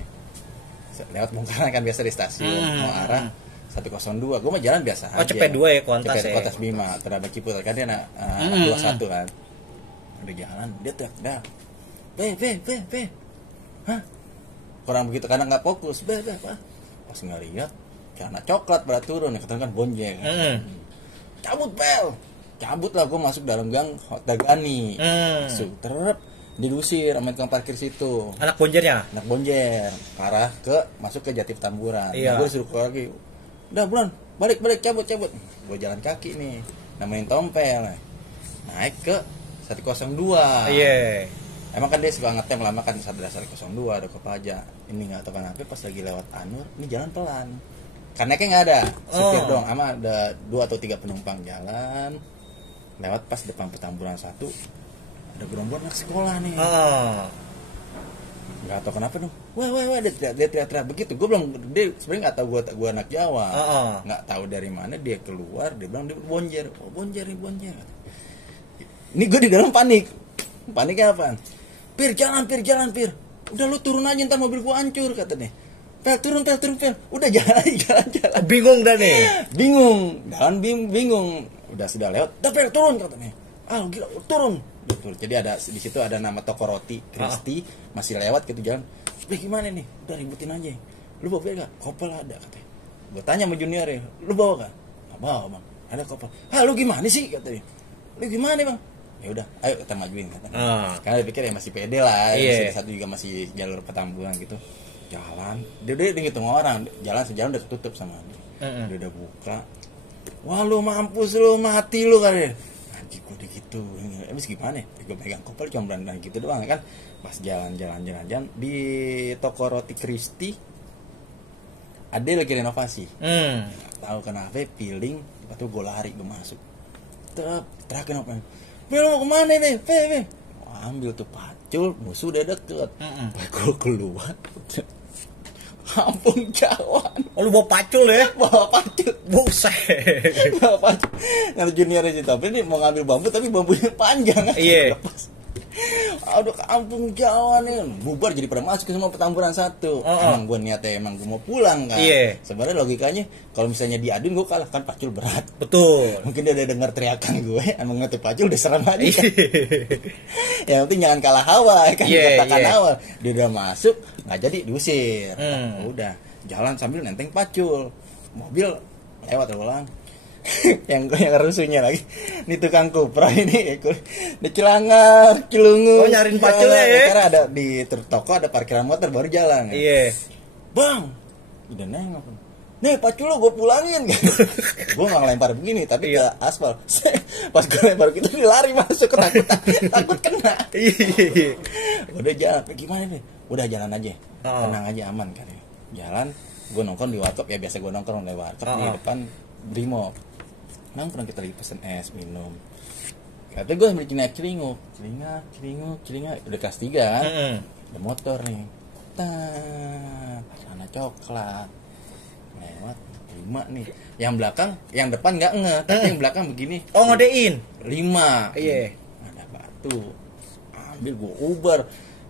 lewat bongkaran kan biasa di stasiun mau arah 102. Gue mah jalan biasa aja. CP2 ya Kontas ya. Kontas Bima terhadap Ciputat kan dia anak 21 kan. Udah jalan dia teriak, P. Hah? Kurang begitu karena nggak fokus. Pak. Pas ngeliat karena coklat berat turun, ya kan bonjeng. Cabut lah gue masuk dalam gang Hotel Gani. Masuk terap dilusir sama tukang parkir situ. Anak bonjernya? Anak bonjer. Arah masuk ke Jati Petamburan. Iya. Gue disuruh keluar lagi. Udah bulan, balik cabut. Gue jalan kaki nih, nemenin Tompel. Naik ke 102. Iya. Emang kan dia suka ngetem lama kan ada 102 ada Kopaja. Ini nggak tahu kenapa pas lagi lewat Anur, ini jalan pelan. Karena kayak nggak ada supir dong, ama ada 2 atau 3 penumpang jalan. Lewat pas depan Petamburan 1 ada gerombolan anak sekolah nih. Nggak tahu kenapa dong. Wah dia teriak-teriak begitu. Gue bilang dia sebenarnya nggak tahu gue anak Jawa. Nggak tahu dari mana dia keluar, dia bilang dia bonjer. Oh bonjer. Ini gue di dalam panik. Paniknya apa? Pir jalan. Udah lu turun aja ntar mobil gua hancur katanya. Turun. Udah jalan. Bingung dah nih. Bingung. Udah sudah lewat. Udah turun katanya. Gila turun. Betul. Jadi ada di situ ada nama toko roti Kristi masih lewat gitu jalan. Gimana nih? Udah ributin aja. Lu bawa enggak? Kopel ada katanya. Gua tanya sama junior ya, lu bawa enggak? Enggak bawa, Bang. Ada kopel. Lu gimana sih katanya? Lu gimana, Bang? Ya udah, ayo kita majuin katanya. Karena dia pikir ya masih pede lah, satu juga masih jalur Petamburan gitu. Jalan, dia ngitung orang, jalan sejalan udah tutup sama dia. Dia udah buka. Wah lu mampus lu, mati lu kali. Anjir gue gitu. Habis gimana? Gue pegang kopel cuma berani gitu doang kan. Pas jalan di toko roti Kristi ada lagi renovasi. Tahu kenapa feeling, waktu gue lari gue masuk. Terakhir apa? Bel mau kemana nih? Ambil tuh pacul, musuh udah deket. Gue keluar. Kampung Jawa. Oh lu bawa pacul ya? Bawa pacul. Buset. Bawa pacul. Nanti junior aja tapi ini mau ngambil bambu tapi bambunya panjang. Iya. Aduh kampung Jawa nih. Bubar jadi pada masuk ke semua Petamburan 1. Emang gue niatnya gue mau pulang kan. Iya. Sebenarnya logikanya kalau misalnya diaduin gue kalah kan pacul berat. Betul. Mungkin dia udah dengar teriakan gue, emang ngerti pacul udah serem aja. Yang penting jangan kalah hawa kan. Katakan awal. Dia udah masuk nggak jadi diusir. Udah jalan sambil nenteng pacul. Mobil lewat ulang. yang rusuhnya lagi ini tukang kupra ini di Cilangar Cilungu. Nyariin paculnya ya karena ada di toko ada parkiran motor baru jalan. Bang udah nengok nih pacul lo gue pulangin gue nggak lempar begini tapi ke aspal. Pas gue lempar gitu dia lari masuk ketakutan takut kena. Udah jalan gimana nih udah jalan aja tenang aja aman kan jalan. Gue nongkrong di warkop ya biasa gue nongkrong di warkop di depan Brimo. Nongkrong kita lagi pesen es minum Kata gue beli celingak, udah kelas 3 kan. Ada motor nih. Sana coklat. Lewat 5 nih. Yang belakang, yang depan enggak tapi yang belakang begini. Oh, ngodein. 5. Iya. Ada batu. Ambil gue ubar.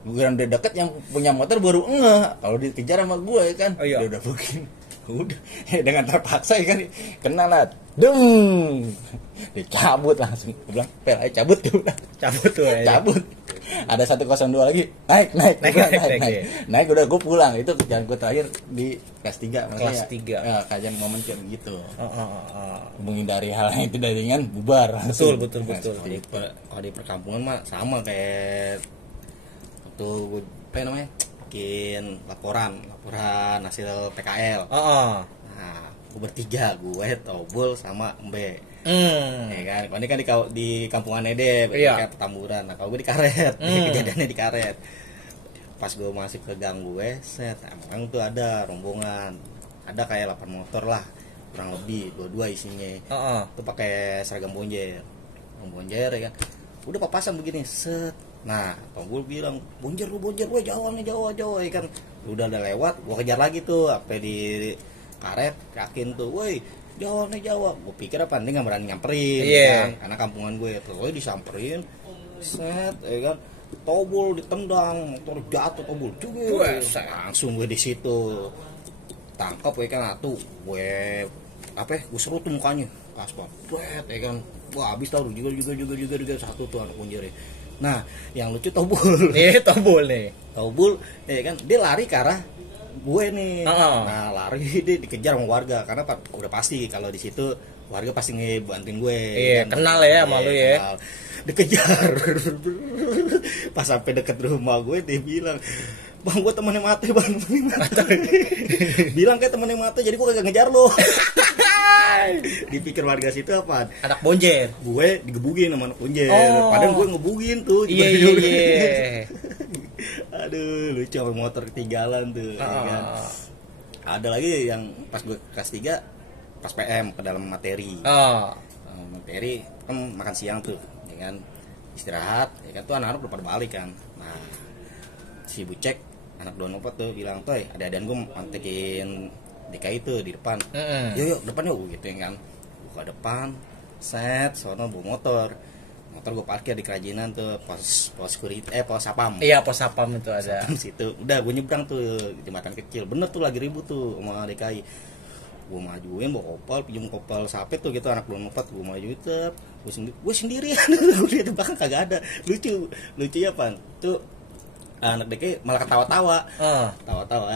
Gue udah deket yang punya motor baru kalau dikejar sama gue ya kan. Oh, iya. Udah begini. Udah dengan terpaksa ya kan kena lah. Deng. Dicabut langsung. Gue bilang, "Pel, ayo cabut." Gue bilang. Cabut tuh ya. Cabut. Ada 102 lagi. Naik udah gue pulang. Itu kerjaan gue terakhir di kelas 3. Kelas 3. Ya, kajian momen kayak gitu. Menghindari hal yang tidak ringan, bubar. Betul. Kalau di perkampungan mah sama kayak waktu apa namanya? Bikin laporan hasil PKL. Nah, gue bertiga, gue Tobul sama Mbe. Ya kan, kalau ini kan di kampungan Ede, kayak Petamburan. Nah, kalau gue di Karet, kejadiannya di Karet. Pas gue masih ke gang gue, emang tuh ada rombongan, ada kayak 8 motor lah, kurang lebih, dua isinya. Tuh pakai seragam bonjer ya kan. Udah papasan begini, set. Nah, Tombul bilang, bonjer, gue Jawa ya kan. Udah lewat, gue kejar lagi tuh, sampai di Karet, yakin tuh, woi Jawa. Gue pikir apa, dia nggak berani nyamperin, kan? Karena kampungan gue tuh, woi disamperin, set, ya kan. Tombul ditendang, motor jatuh, Tombul juga, langsung gue di situ tangkap, ya kan, tuh, gue serut tuh mukanya, aspal, ya kan. Wah, habis tau juga satu tuh anak bonjer. Nah, yang lucu Tobul. Tobul nih. Tobul, ya kan, dia lari ke arah gue nih. Nah, lari dia dikejar sama warga karena udah pasti kalau di situ warga pasti ngebantuin gue. Iya, kan? Kenal ya sama lu ya. Kenal. Dikejar. Pas sampai deket rumah gue dia bilang, "Bang, gue temennya mati, Bang." Bilang kayak temennya mati, jadi gue kagak ngejar lo. Dipikir warga situ apa? Anak bonjer. Gue digebugin sama anak bonjer. Padahal gue ngebugin tuh. Iya. Aduh, lucu sama motor ketinggalan tuh. Ya kan? Ada lagi yang pas gue kelas 3 pas PM ke dalam materi. Materi kan makan siang tuh, ya kan, istirahat, ya kan, tuh anak-anak udah pada balik kan. Nah, si Bucek anak 24 tuh bilang, "Toy, ada-adaan gue mantekin DKI itu di depan." Yuk depan yuk gitu ya kan. Buka depan, set, sono bawa motor gue parkir di Kerajinan tuh, pos security, pos sapam. Iya, pos sapam itu ada. Sapam situ. Udah gue nyebrang tuh jembatan kecil. Bener tuh lagi ribut tuh sama DKI. Gue majuin bawa kopel, pinjam kopel sapet tuh gitu, anak 24, gue majuin tuh. Gue sendirian. Gue lihat di belakang kagak ada. Lucu ya, Pan. Tuh anak DKI malah ketawa-tawa. Tawa-tawa.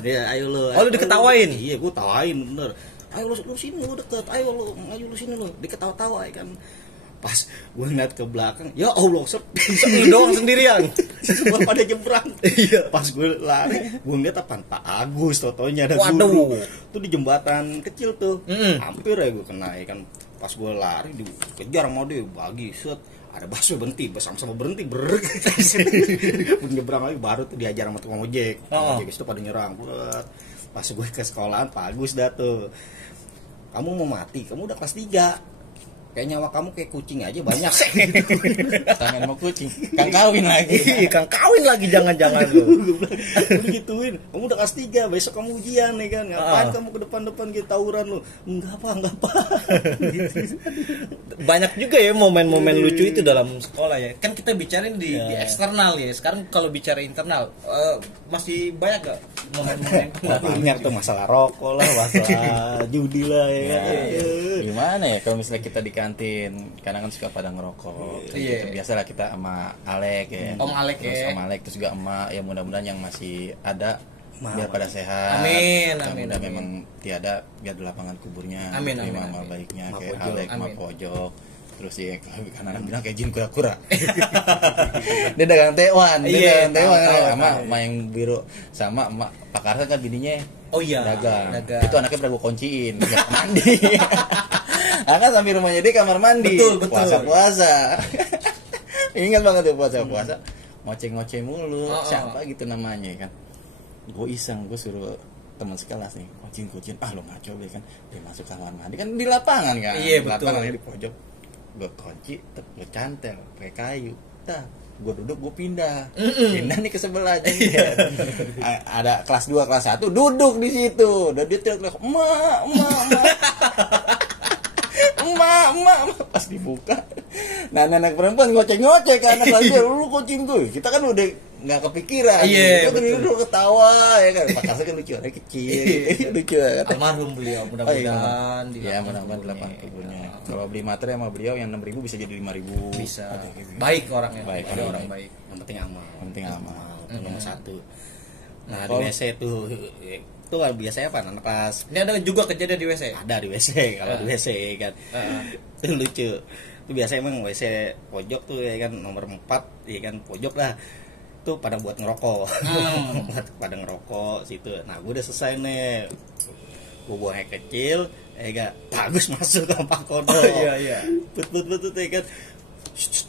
Dia, "Ayo lu." Oh, lu diketawain? Iya, gue tawain bener. "Ayo lu sini, lu deket. Ayo lu sini lu." Diketawa-tawa ya kan. Pas gue ngeliat ke belakang, ya Allah, sepi doang sendirian. Semua pada nyebrang. Iya. Pas gue lari, gue ngeliat apa? Pak Agus, totonya ada guru. Tuh di jembatan kecil tuh. Hampir ya gue kena ya kan. Pas gue lari dikejar sama dia, bagi set. Ada bakso berhenti, sama-sama berhenti nyebrang lagi, baru tuh diajar sama tukang ojek. Ojek itu pada nyerang. Pas gue ke sekolahan, Pak Agus dah tuh. "Kamu mau mati, kamu udah kelas 3. Kayak nyawa kamu kayak kucing aja banyak." Tangan mau kucing. Kang kawin lagi. Iya, Kang kawin lagi, jangan-jangan lu. Udah gituin. "Kamu udah kelas 3, besok kamu ujian nih kan. Ngapain kamu ke depan gitu tawuran lu?" Enggak apa. Gitu. Banyak juga ya momen-momen lucu itu dalam sekolah ya. Kan kita bicarain di eksternal ya. Sekarang kalau bicara internal, masih banyak gak momen-momen banyak tuh, masalah rokok lah, masalah judi lah ya kan. Gimana ya kalau misalnya kita di kantin, karena kan suka pada ngerokok. Gitu. Biasalah kita sama Alek ya. Om Alek terus ya. Om Alek, terus juga emak, ya mudah-mudahan yang masih ada biar pada sehat. Amin. Memang tiada, biar di lapangan kuburnya. Amin. Amal baiknya kayak Alek, emak pojok. Terus ya kanan bilang kayak jin kura-kura. Dia dagang tewan, sama emak yang biru, sama emak Pak Karsa kan bininya. Oh iya, dagang. Itu anaknya pernah gue kunciin, nggak mandi. Akan sambil rumahnya dia kamar mandi. Betul. Puasa. Ingat banget tuh puasa. Ngoceh-ngoceh mulu. Siapa gitu namanya kan. Gue iseng, gue suruh teman sekelas nih, kucing. Lo ngaco deh kan. Dia masuk kamar mandi kan di lapangan kan. Iya, di betul. lapangan di pojok. gue kunci, gue cantel pakai kayu. Gue duduk, gue pindah nih ke sebelah. Ada kelas 2, kelas 1 duduk di situ, dan dia teriak, emak. Pas dibuka, nah anak perempuan ngoceh kan anak aja, lu kucing tuh. Kita kan udah nggak kepikiran, iya, kita dulu ketawa ya kan, pakasnya kan lucu, anak kecil, lucu kan. Almarhum beliau, mudah-mudahan mudah-mudahan dilapang kuburnya. Kalau beli materi sama beliau yang 6.000 bisa jadi 5.000. Bisa. Baik orangnya. Baik, orang baik. Yang penting amal. Itu nomor 1. Nah, di WC itu kan biasanya apa anak kelas. Ini ada juga kejadian di WC. Ada di WC, kalau di WC kan. Itu lucu. Itu biasanya emang WC pojok tuh ya kan, nomor 4 ya kan, pojok lah. Itu pada buat ngerokok. Pada ngerokok situ. Nah, gue udah selesai nih. Gue buangnya kecil, ya kan. Bagus masuk ke Pak Kodo. Iya. Betul ya kan.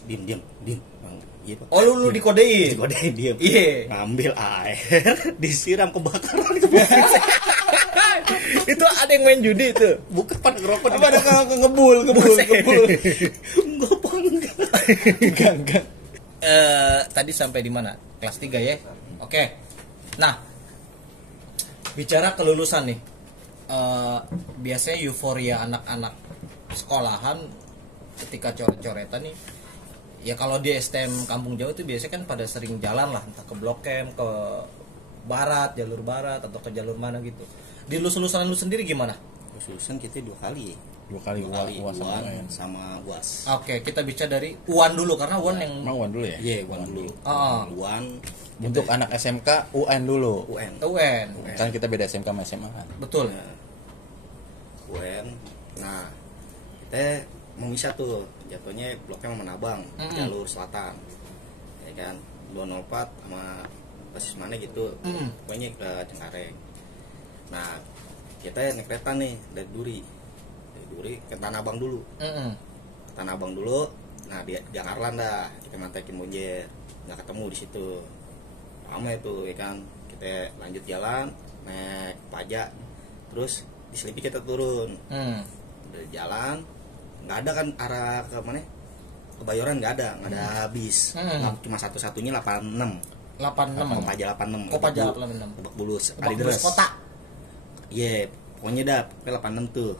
Diam. Gitu. Oh, lu dikodein. Dikodein diam. Iya. Ngambil air, disiram kebakaran. Itu ada yang main judi itu. Bukan pada ngerokok. Apa ada ngebul. Enggak. Tadi sampai di mana? Kelas 3 ya. Oke. Nah, bicara kelulusan nih. Biasanya euforia anak-anak sekolahan ketika coret-coretan nih. Ya kalau di STM Kampung Jawa itu biasanya kan pada sering jalan lah, entah ke Blok M, ke barat, jalur barat atau ke jalur mana gitu. Di lulusan lu sendiri gimana? Lulusan kita 2 kali. 2 kali UAS sama UAS. Oke, kita bicara dari UAN dulu karena UAN yang UAN dulu ya? Iya, UAN dulu. UAN untuk anak SMK UN dulu. UN. Kan kita beda SMK sama SMA kan. Betul. UN. Nah, kita mau bisa tuh jatuhnya Blok M sama Manabang, jalur selatan. Ya kan, 204 sama persis mana gitu. Pokoknya ke Cengkareng. Nah, kita naik kereta nih dari Duri ke Tanah Abang dulu. Tanah Abang dulu. Nah, di Jakarta dah kita mantekin Bonjer. Nggak ketemu di situ. Lama itu ya kan. Kita lanjut jalan naik Pajak. Terus di Selipi kita turun. Dari jalan nggak ada kan arah ke mana? Kebayoran nggak ada bis. Cuma satu-satunya 86. Kopaja 86. Kopaja 86. Lebak Bulus. Lebak Bulus kota. Iya, pokoknya dah 86 tuh.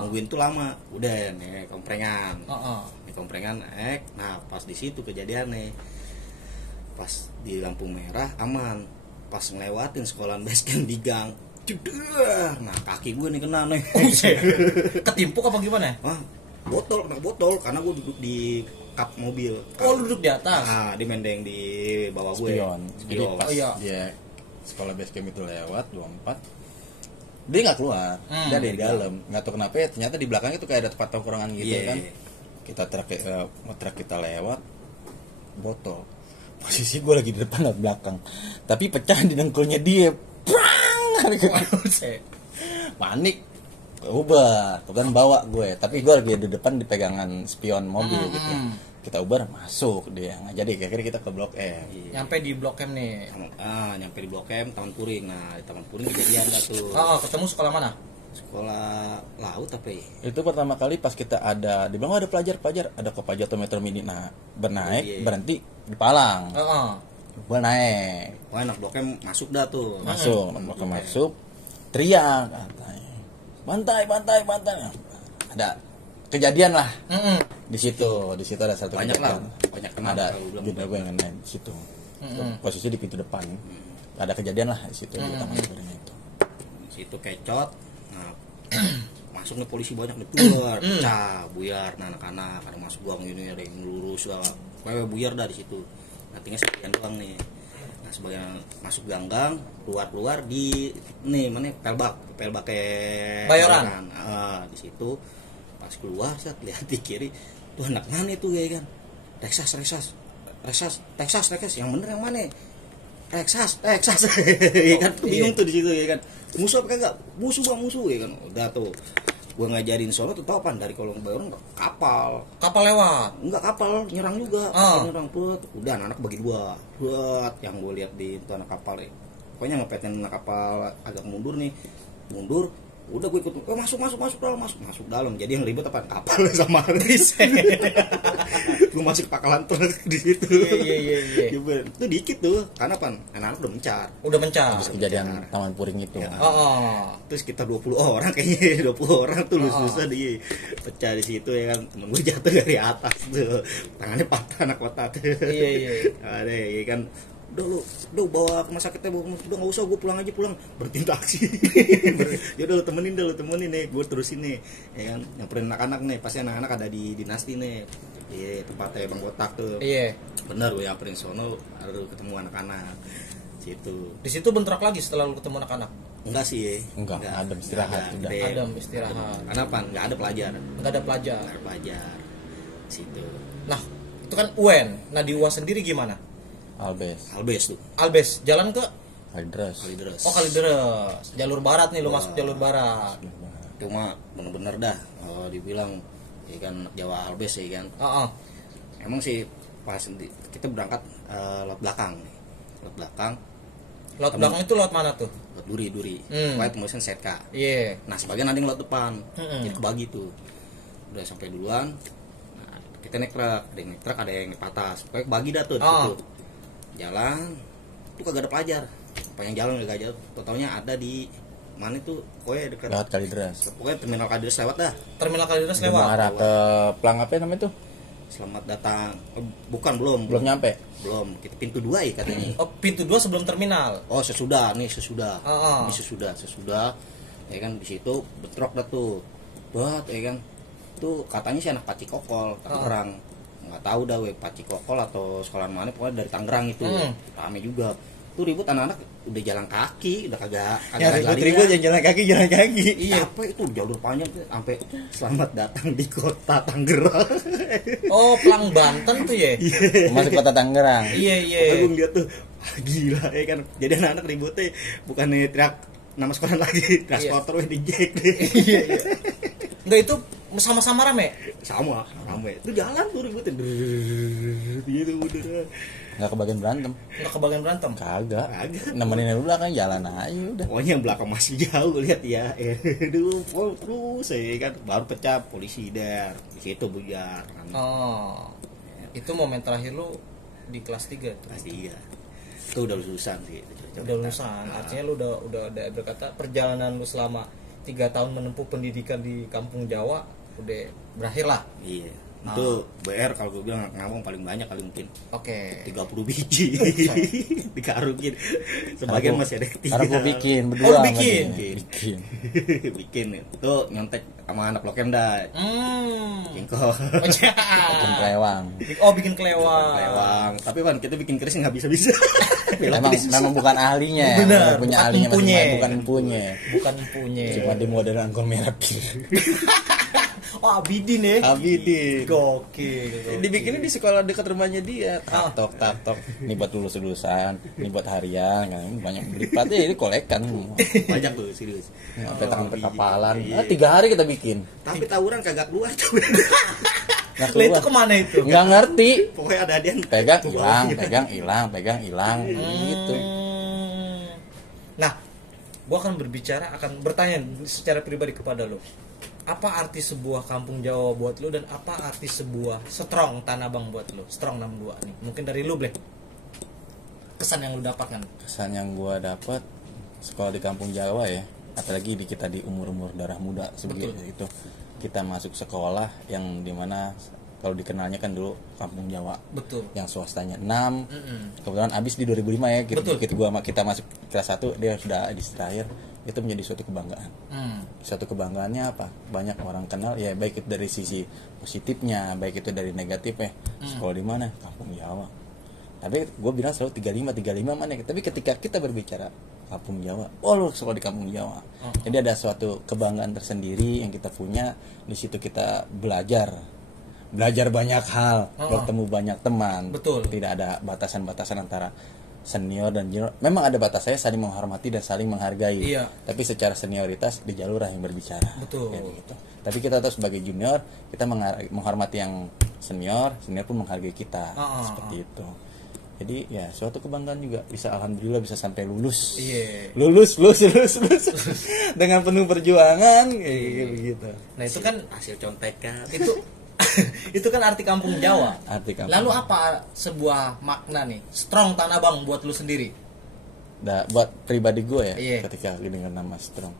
Nungguin tuh lama. Udah nih komprengan. Nih komprengan nah pas di situ kejadian nih. Pas di lampu merah aman. Pas ngelewatin sekolahan basecamp di gang. Nah kaki gue nih kena nih. Ketimpuk apa gimana? Botol karena gue duduk di kap mobil. Oh, lu duduk di atas. Nah, di mendeng di bawah gue. Jadi pas dia sekolah basecamp itu lewat 24. Dia nggak keluar, dia ada di dalam. Nggak tahu kenapa ya, ternyata di belakang itu kayak ada tempat tongkrongan gitu kan. Kita kita lewat botol. Posisi gue lagi di depan atau belakang. Tapi pecah di dengkulnya dia. Panik. Ubah, kemudian bawa gue, tapi gue lagi di depan di pegangan spion mobil gitu. Kita ubar masuk dia, nggak jadi. Akhirnya kita ke Blok M. Nyampe di Blok M nih. Nyampe di Blok M, Taman Puring. Nah di Taman Puring kejadian dah tuh. Ketemu sekolah mana? Sekolah laut tapi. Itu pertama kali pas kita ada di belakang ada pelajar, ada Kopaja atau Metro Mini. Nah bernaik berhenti di Palang. Gue naik. Wah anak Blok M masuk dah tuh. Masuk, Blok M masuk. Teriak katanya. Bantai. Ada kejadian lah. Di situ ada satu banyak kejadian. Banyak kenal ada junior gue yang main di situ. Posisi di pintu depan. Ada kejadian lah di situ di Taman Puring itu. Di situ kecot. Nah, masuk nih polisi banyak nih keluar, pecah, buyar. Nah, anak-anak ada masuk gang ini ada yang lurus lah. Pokoknya buyar dah di situ. Nah, tinggal sekian doang nih. Nah, sebagian masuk gang-gang, keluar di nih mana pelbak kayak Bayoran. Di situ pas keluar saya lihat di kiri tuh anak mana itu ya kan. Texas yang bener yang mana? Texas ya kan, bingung tuh di situ ya kan. Musuh apa enggak? Musuh ya kan. Udah tuh gua ngajarin sono tuh tau apa dari kolong Bayoran kapal lewat enggak, kapal nyerang juga. Nyerang put udah anak bagi dua buat yang gue lihat di itu anak kapal pokoknya ngepetin anak kapal agak mundur Udah gue ikut, masuk dalam. Jadi yang ribut apa kapal sama gue masuk pakalan terus di situ. Iya. Itu dikit tuh, karena apa? Anak-anak udah mencar. Terus kejadian Taman Puring itu. Ya. Terus kita 20 orang kayaknya, 20 orang tuh susah di pecah di situ ya kan. Temen gue jatuh dari atas tuh, tangannya patah, anak patah tuh. Iya. Ada ya kan. Udah bawa ke rumah sakitnya, udah nggak usah, gue pulang berhenti taksi. Ya udah lu temenin nih, gue terusin nih, ya kan, nyamperin anak-anak nih, pasti anak-anak ada di dinasti nih, iya tempatnya Bang Botak tuh, iya, bener gue nyamperin sono, lalu ketemu anak-anak, situ. Di situ bentrok lagi setelah lu ketemu anak-anak? Enggak sih, enggak. Adem istirahat, udah. Adem istirahat. Karena apa? Nggak ada pelajar. Situ. Nah, itu kan UN. Nah di UAS sendiri gimana? Albes tuh. Albes, jalan ke Kalideres. Oh, Kalideres. Jalur barat nih, lu masuk jalur barat. Cuma bener-bener dah dibilang ya kan Jawa Albes ya kan. Emang sih pas kita berangkat laut belakang. Laut belakang itu laut mana tuh? Laut Duri. Pokoknya tembusan Setka. Iya. Nah, sebagian ada yang laut depan. Jadi kebagi tuh. Udah sampai duluan. Nah, kita naik truk, ada yang naik atas. Pokoknya kebagi dah tuh. Jalan tuh kagak ada pelajar, panjang jalan gak ada, totalnya ada di mana tuh, pokoknya dekat lewat Kalideres, pokoknya terminal Kalideres lewat dah. Terminal Kalideres lewat arah ke Plang apa namanya tuh, selamat datang, belum nyampe, kita pintu 2 ya katanya. Oh, pintu 2 sebelum terminal. Oh, sesudah ini sesudah ya kan. Di situ bentrok dah tuh buat ya kan, tuh katanya sih anak Paci Kokol Tangerang. Nggak tahu dah Paci Kokol atau sekolah mana, pokoknya dari Tangerang itu. Rame juga tuh, ribut anak-anak udah jalan kaki, udah kagak ribut jalan kaki. Iya, apa itu jalur panjang tuh sampai selamat datang di kota Tangerang. Oh, Plang Banten tuh ya. Masuk kota Tangerang. Iya. Gue ngeliat tuh gila ya kan. Jadi anak-anak ributnya bukan nih teriak nama sekolah lagi, transporter di Jack deh. Iya. Enggak, itu sama-sama rame. Itu jalan tuh ributin. Gitu udah. Nggak kebagian berantem. Kagak. Nemenin lu belakang jalan aja udah. Pokoknya yang belakang masih jauh lihat ya. Aduh, terus ya kan baru pecah polisi dar. Di situ bujar. Oh. Itu momen terakhir lu di kelas 3 tuh. Kelas 3. Itu udah lulusan sih. Udah lulusan. Artinya lu udah berkata perjalanan lu selama 3 tahun menempuh pendidikan di kampung Jawa udah berakhir lah. Iya. Itu BR kalau gue bilang ngomong paling banyak kali mungkin. Oke. 30 biji. Dikarungin. Sebagian masih ada ketiga. Karena gue bikin berdua. Bikin. Itu nyontek sama anak Lokemda. Kingko. Bikin kelewang. Bikin kelewang. Tapi kan kita bikin keris nggak bisa. memang bukan ahlinya. Bener, punya ahlinya bukan punya. Cuma di model angkor merah. Oh, Abidin ya. Gokil. Dibikinnya di sekolah dekat rumahnya dia. Tatok. Ini buat lulusan, ini buat harian, kan banyak beripatnya ini kolekan. Banyak tuh serius. Sampai tangan kekapalan. 3 hari kita bikin. Tapi tawuran kagak keluar tuh. Nah, itu kemana itu? Nggak ngerti. Pokoknya ada yang pegang hilang gitu. Nah, gua akan bertanya secara pribadi kepada lo. Apa arti sebuah kampung Jawa buat lo, dan apa arti sebuah Strong Tanah Abang buat lo? Strong 62 nih. Mungkin dari lo, Black. Kesan yang lo dapatkan. Kesan yang gua dapat sekolah di kampung Jawa ya. Apalagi kita di umur-umur darah muda sebegitu itu. Kita masuk sekolah yang dimana kalau dikenalnya kan dulu kampung Jawa. Betul. Yang swastanya 6. Kebetulan abis di 2005 ya. Kita masuk kelas 1, dia sudah di terakhir. Itu menjadi suatu kebanggaan. Suatu kebanggaannya apa? Banyak orang kenal ya, baik itu dari sisi positifnya, baik itu dari negatifnya. Sekolah di mana? Kampung Jawa. Tapi gue bilang selalu 35 mana. Tapi ketika kita berbicara kampung Jawa, lu sekolah di kampung Jawa. Jadi ada suatu kebanggaan tersendiri yang kita punya. Di situ kita belajar banyak hal, bertemu banyak teman. Betul. Tidak ada batasan-batasan antara senior dan junior. Memang ada batasnya, saling menghormati dan saling menghargai. Iya. Tapi secara senioritas di jalur yang berbicara. Betul. Gitu. Tapi kita tahu sebagai junior kita menghormati yang senior pun menghargai kita. Seperti itu. Jadi ya suatu kebanggaan juga, bisa alhamdulillah bisa sampai lulus. Iya. Lulus dengan penuh perjuangan kayak begitu. Nah itu kan hasil contekan. Itu kan arti kampung Jawa. Arti kampung. Lalu apa sebuah makna nih strong Tanah Abang buat lu sendiri? Buat pribadi gue ya, Iya. ketika dengar nama strong,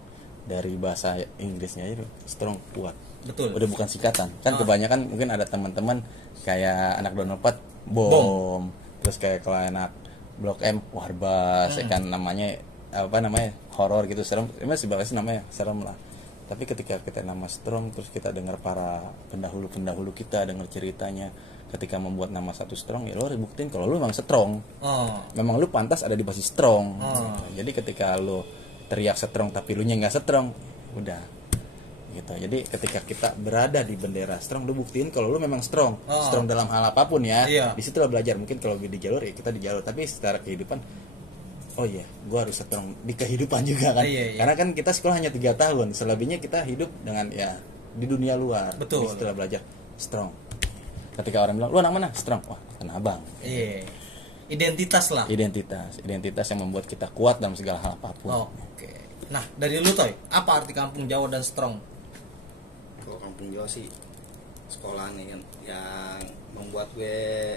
dari bahasa Inggrisnya itu strong, kuat. Betul. Udah bukan singkatan. Kan kebanyakan mungkin ada teman-teman kayak anak Donopet bom. Terus kayak kalau anak Blok M Warbas, kan namanya horor gitu, serem. Emang sih namanya serem lah. Tapi ketika kita nama strong, terus kita dengar para pendahulu kita dengar ceritanya, ketika membuat nama satu strong, ya lo harus buktiin kalau lo memang strong. Memang lo pantas ada di basis strong. Gitu. Jadi ketika lo teriak strong tapi lo nya nggak strong, udah gitu. Jadi ketika kita berada di bendera strong, lo buktiin kalau lo memang strong. Strong dalam hal apapun ya. Iya. Di situ lo belajar. Mungkin kalau di jalur ya kita di jalur, tapi secara kehidupan, oh iya, gue harus strong di kehidupan juga kan. Iya. Karena kan kita sekolah hanya 3 tahun, selebihnya kita hidup dengan ya di dunia luar. Betul. Setelah belajar strong. Ketika orang bilang, lu anak mana? Strong. Wah, Tanah Abang. Iya. Identitas lah. Identitas yang membuat kita kuat dalam segala hal apapun. Oke. Nah, dari lu Toy, apa arti kampung Jawa dan strong? Kalau kampung Jawa sih sekolah nih kan yang membuat gue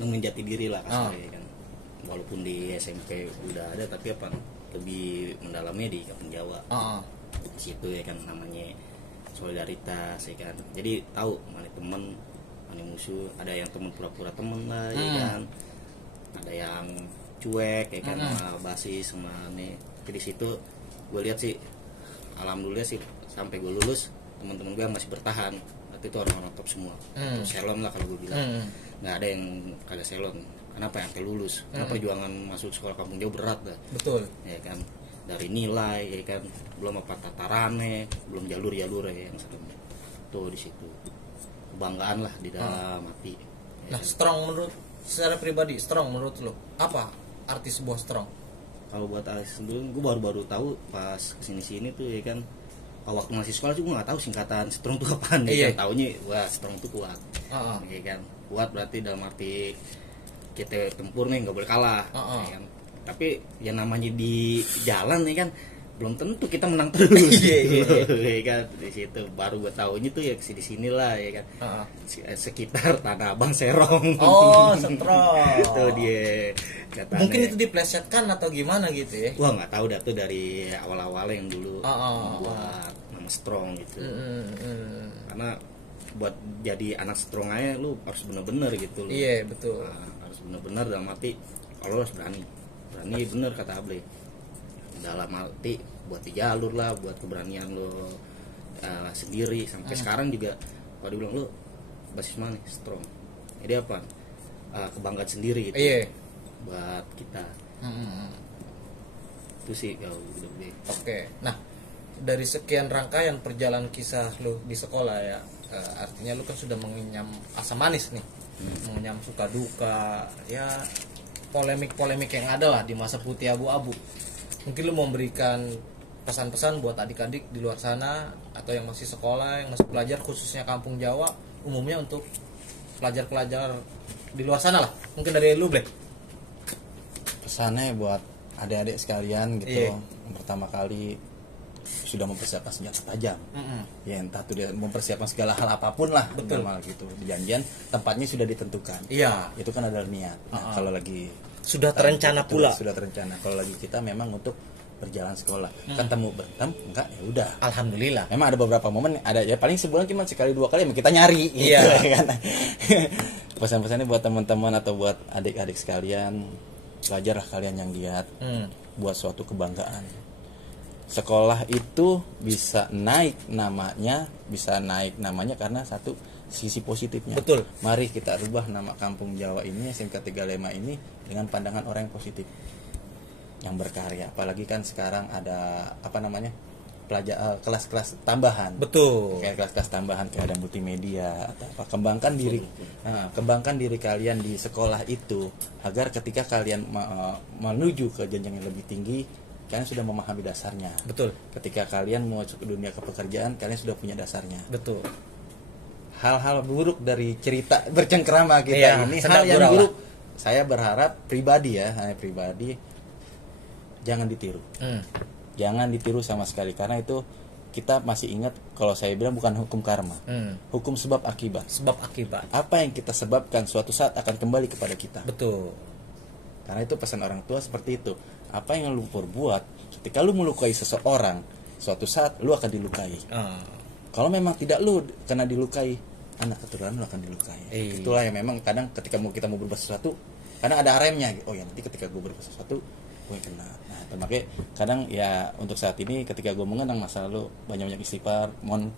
nemuin jati diri lah kasarnya kan. Walaupun di SMP udah ada, tapi apa lebih mendalamnya di kampung Jawa. Di situ ya kan namanya solidaritas ya kan. Jadi tahu mana temen, mana musuh. Ada yang temen pura-pura temen lah ya kan. Ada yang cuek ya kan, sama basis sama nih. Jadi situ gue lihat sih, alhamdulillah sih sampai gue lulus teman-teman gue masih bertahan. Berarti itu orang-orang top semua. Top selon lah kalau gue bilang. Nggak ada yang kagak selon. Kenapa yang sampai lulus? Karena perjuangan masuk sekolah kampung Jawa berat dah. Betul. Ya kan, dari nilai ya kan, belum apa tatarannya, belum jalur-jalur ya yang serem. Tuh di situ kebanggaan lah di dalam hati. Ya Nah, kan? strong menurut secara pribadi, strong menurut lo apa arti sebuah strong? Kalau buat Alex sendiri, gue baru-baru tahu pas kesini-sini tuh ya kan. Waktu masih sekolah juga gue nggak tahu singkatan strong tuh apaan. Iya. Ya, taunya wah strong tuh kuat. Ya kan, kuat berarti dalam arti kita tempur nih nggak boleh kalah. Ya kan? Tapi yang namanya di jalan ya kan belum tentu kita menang terus. Ya kan, di situ baru gue tahunya tuh ya di sini lah ya kan. Sekitar Tanah Abang Serong. Oh, strong. Itu dia katanya. Mungkin itu diplesetkan atau gimana gitu ya? Wah nggak tahu dah tuh dari awal-awal yang dulu buat nama strong gitu. Karena buat jadi anak strong aja lu harus bener-bener gitu lu. Iya betul. Harus bener-bener dalam arti kalau lu harus berani bener kata Able. Dalam arti buat di jalur lah, buat keberanian lu sendiri. Sampai sekarang juga kalau dibilang lu basis mana strong. Jadi apa? Kebanggaan sendiri gitu. Iya. Buat kita. Itu sih kalau udah gede. Oke. Nah, dari sekian rangkaian perjalanan kisah lu di sekolah ya, artinya lu kan sudah mengenyam asam manis nih, mengenyam suka duka, ya polemik-polemik yang ada lah di masa putih abu-abu. Mungkin lu mau memberikan pesan-pesan buat adik-adik di luar sana atau yang masih sekolah, yang masih belajar, khususnya kampung Jawa, umumnya untuk pelajar-pelajar di luar sana lah. Mungkin dari lu, Black. Pesannya buat adik-adik sekalian gitu. Yang pertama kali sudah mempersiapkan senjata tajam. Ya entah tuh dia mempersiapkan segala hal apapun lah. Betul. Normal gitu. Janjian tempatnya sudah ditentukan. Iya. Itu kan adalah niat. Nah, kalau lagi Sudah terencana pula. Sudah terencana. Kalau lagi kita memang untuk berjalan sekolah. Kan temu bertem enggak ya udah. Alhamdulillah. Memang ada beberapa momen ada ya paling sebulan cuma sekali 2 kali kita nyari gitu, Iya. kan. Pesan-pesannya buat teman-teman atau buat adik-adik sekalian, belajarlah kalian yang giat buat suatu kebanggaan. Sekolah itu bisa naik namanya karena satu sisi positifnya. Betul. Mari kita rubah nama kampung Jawa ini SMK 35 ini dengan pandangan orang yang positif, yang berkarya. Apalagi kan sekarang ada kelas-kelas tambahan. Betul. Kayak kelas-kelas tambahan kayak ada multimedia atau apa. Kembangkan diri kalian di sekolah itu agar ketika kalian menuju ke jenjang yang lebih tinggi, kalian sudah memahami dasarnya. Betul. Ketika kalian mau masuk ke dunia kepekerjaan, kalian sudah punya dasarnya. Betul. hal-hal buruk dari cerita bercengkrama kita ini, hal yang buruk saya berharap pribadi jangan ditiru. Jangan ditiru sama sekali, karena itu kita masih ingat kalau saya bilang bukan hukum karma. Hukum sebab akibat. Sebab akibat. Apa yang kita sebabkan suatu saat akan kembali kepada kita. Betul. Karena itu pesan orang tua seperti itu. Apa yang lu perbuat, ketika lu melukai seseorang, suatu saat lu akan dilukai. Kalau memang tidak lu kena dilukai, anak keturunan lu akan dilukai. Itulah yang memang kadang ketika kita mau berbuat sesuatu, kadang ada remnya. Oh ya, nanti ketika gue berbuat sesuatu, gue kena. Nah, makanya kadang ya untuk saat ini ketika gue mengenang masa lalu, banyak-banyak istighfar, mohon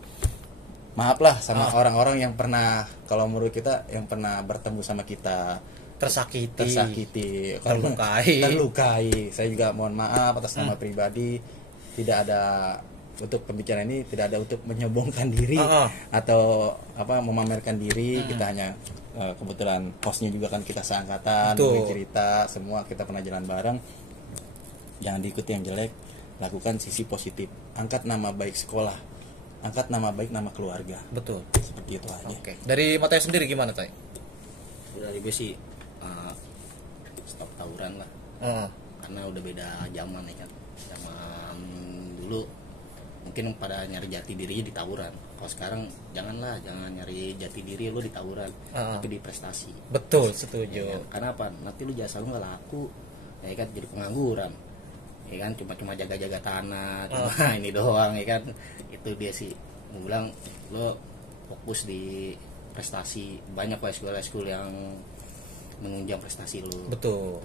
maaf lah sama orang-orang yang pernah, kalau menurut kita yang pernah bertemu sama kita tersakiti, terlukai. Saya juga mohon maaf atas nama pribadi. Tidak ada untuk pembicaraan ini, tidak ada untuk menyombongkan diri atau memamerkan diri. Kita hanya kebetulan hostnya juga kan kita seangkatan, cerita semua, kita pernah jalan bareng. Jangan diikuti yang jelek, lakukan sisi positif, angkat nama baik sekolah, angkat nama baik nama keluarga. Betul, seperti itu aja. Dari Matanya sendiri gimana, Tay? Dari gue sih stop tawuran lah. Karena udah beda zaman ya kan. Zaman dulu mungkin pada nyari jati dirinya di tawuran. Kalau sekarang jangan nyari jati diri lu di tawuran, tapi di prestasi. Betul, setuju. Ya, karena apa? Nanti lu jasa lu nggak laku, ya kan, jadi pengangguran. Ya kan, cuma jaga-jaga tanah, cuma ini doang, ya kan. Itu dia sih. Mau bilang lu fokus di prestasi. Banyak kok eskul yang menunjang prestasi lu. Betul.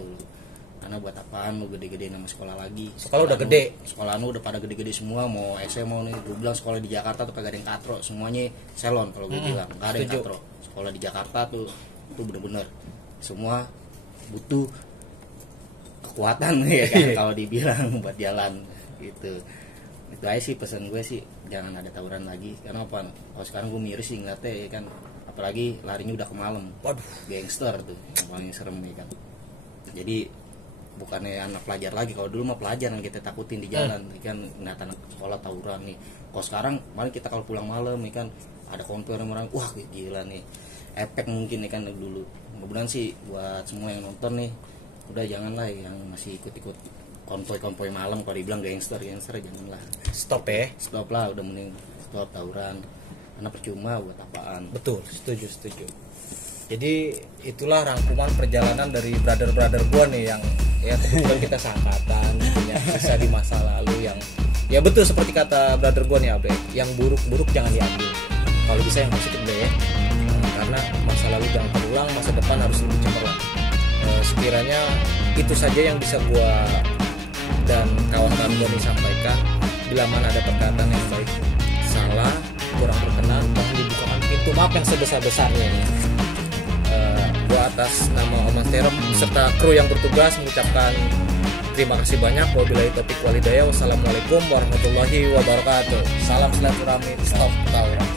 Karena buat apaan lu gede-gede nama sekolah lagi? Sekolah udah gede. Sekolah lu udah pada gede-gede semua, mau SMA nih. Gue bilang sekolah di Jakarta tuh kagak ada yang katro, semuanya selon kalau gue bilang. Enggak ada yang katro. Sekolah di Jakarta tuh bener-bener semua butuh kekuatan ya kan kalau dibilang buat jalan gitu. Itu aja sih pesan gue sih, jangan ada tawuran lagi. Karena apa? Kalau sekarang gue miris sih ngeliatnya ya kan, apalagi larinya udah ke malam. Waduh, gangster tuh yang paling serem ya kan. Jadi bukannya anak pelajar lagi, kalau dulu mah pelajar yang kita takutin di jalan, kan ngeliat anak sekolah tawuran nih. Kalau sekarang malah kita kalau pulang malam ya kan ada konvoy orang, wah gila nih, efek mungkin ya kan dulu. Mudah-mudahan sih buat semua yang nonton nih, udah janganlah yang masih ikut-ikut konvoy malam, kalau dibilang gangster janganlah. Stop lah, udah mending stop tawuran, karena percuma buat apaan. Betul, setuju. Jadi itulah rangkuman perjalanan dari brother gue nih yang ya kebetulan kita seangkatan, punya kisah di masa lalu yang ya betul seperti kata brother gue nih Abe, yang buruk-buruk jangan diambil, kalau bisa yang positif deh ya, karena masa lalu jangan terulang, masa depan harus lebih cemerlang. Sekiranya itu saja yang bisa gue dan kawan-kawan gue nih sampaikan. Bila mana ada perkataan yang baik, salah, kurang berkenan, mohon dibukakan pintu maaf yang sebesar-besarnya ini. Gue atas nama Om Terok serta kru yang bertugas mengucapkan terima kasih banyak. Wabillahi taufiq wal hidayah. Wassalamualaikum warahmatullahi wabarakatuh. Salam silaturahmi. Stop tawuran.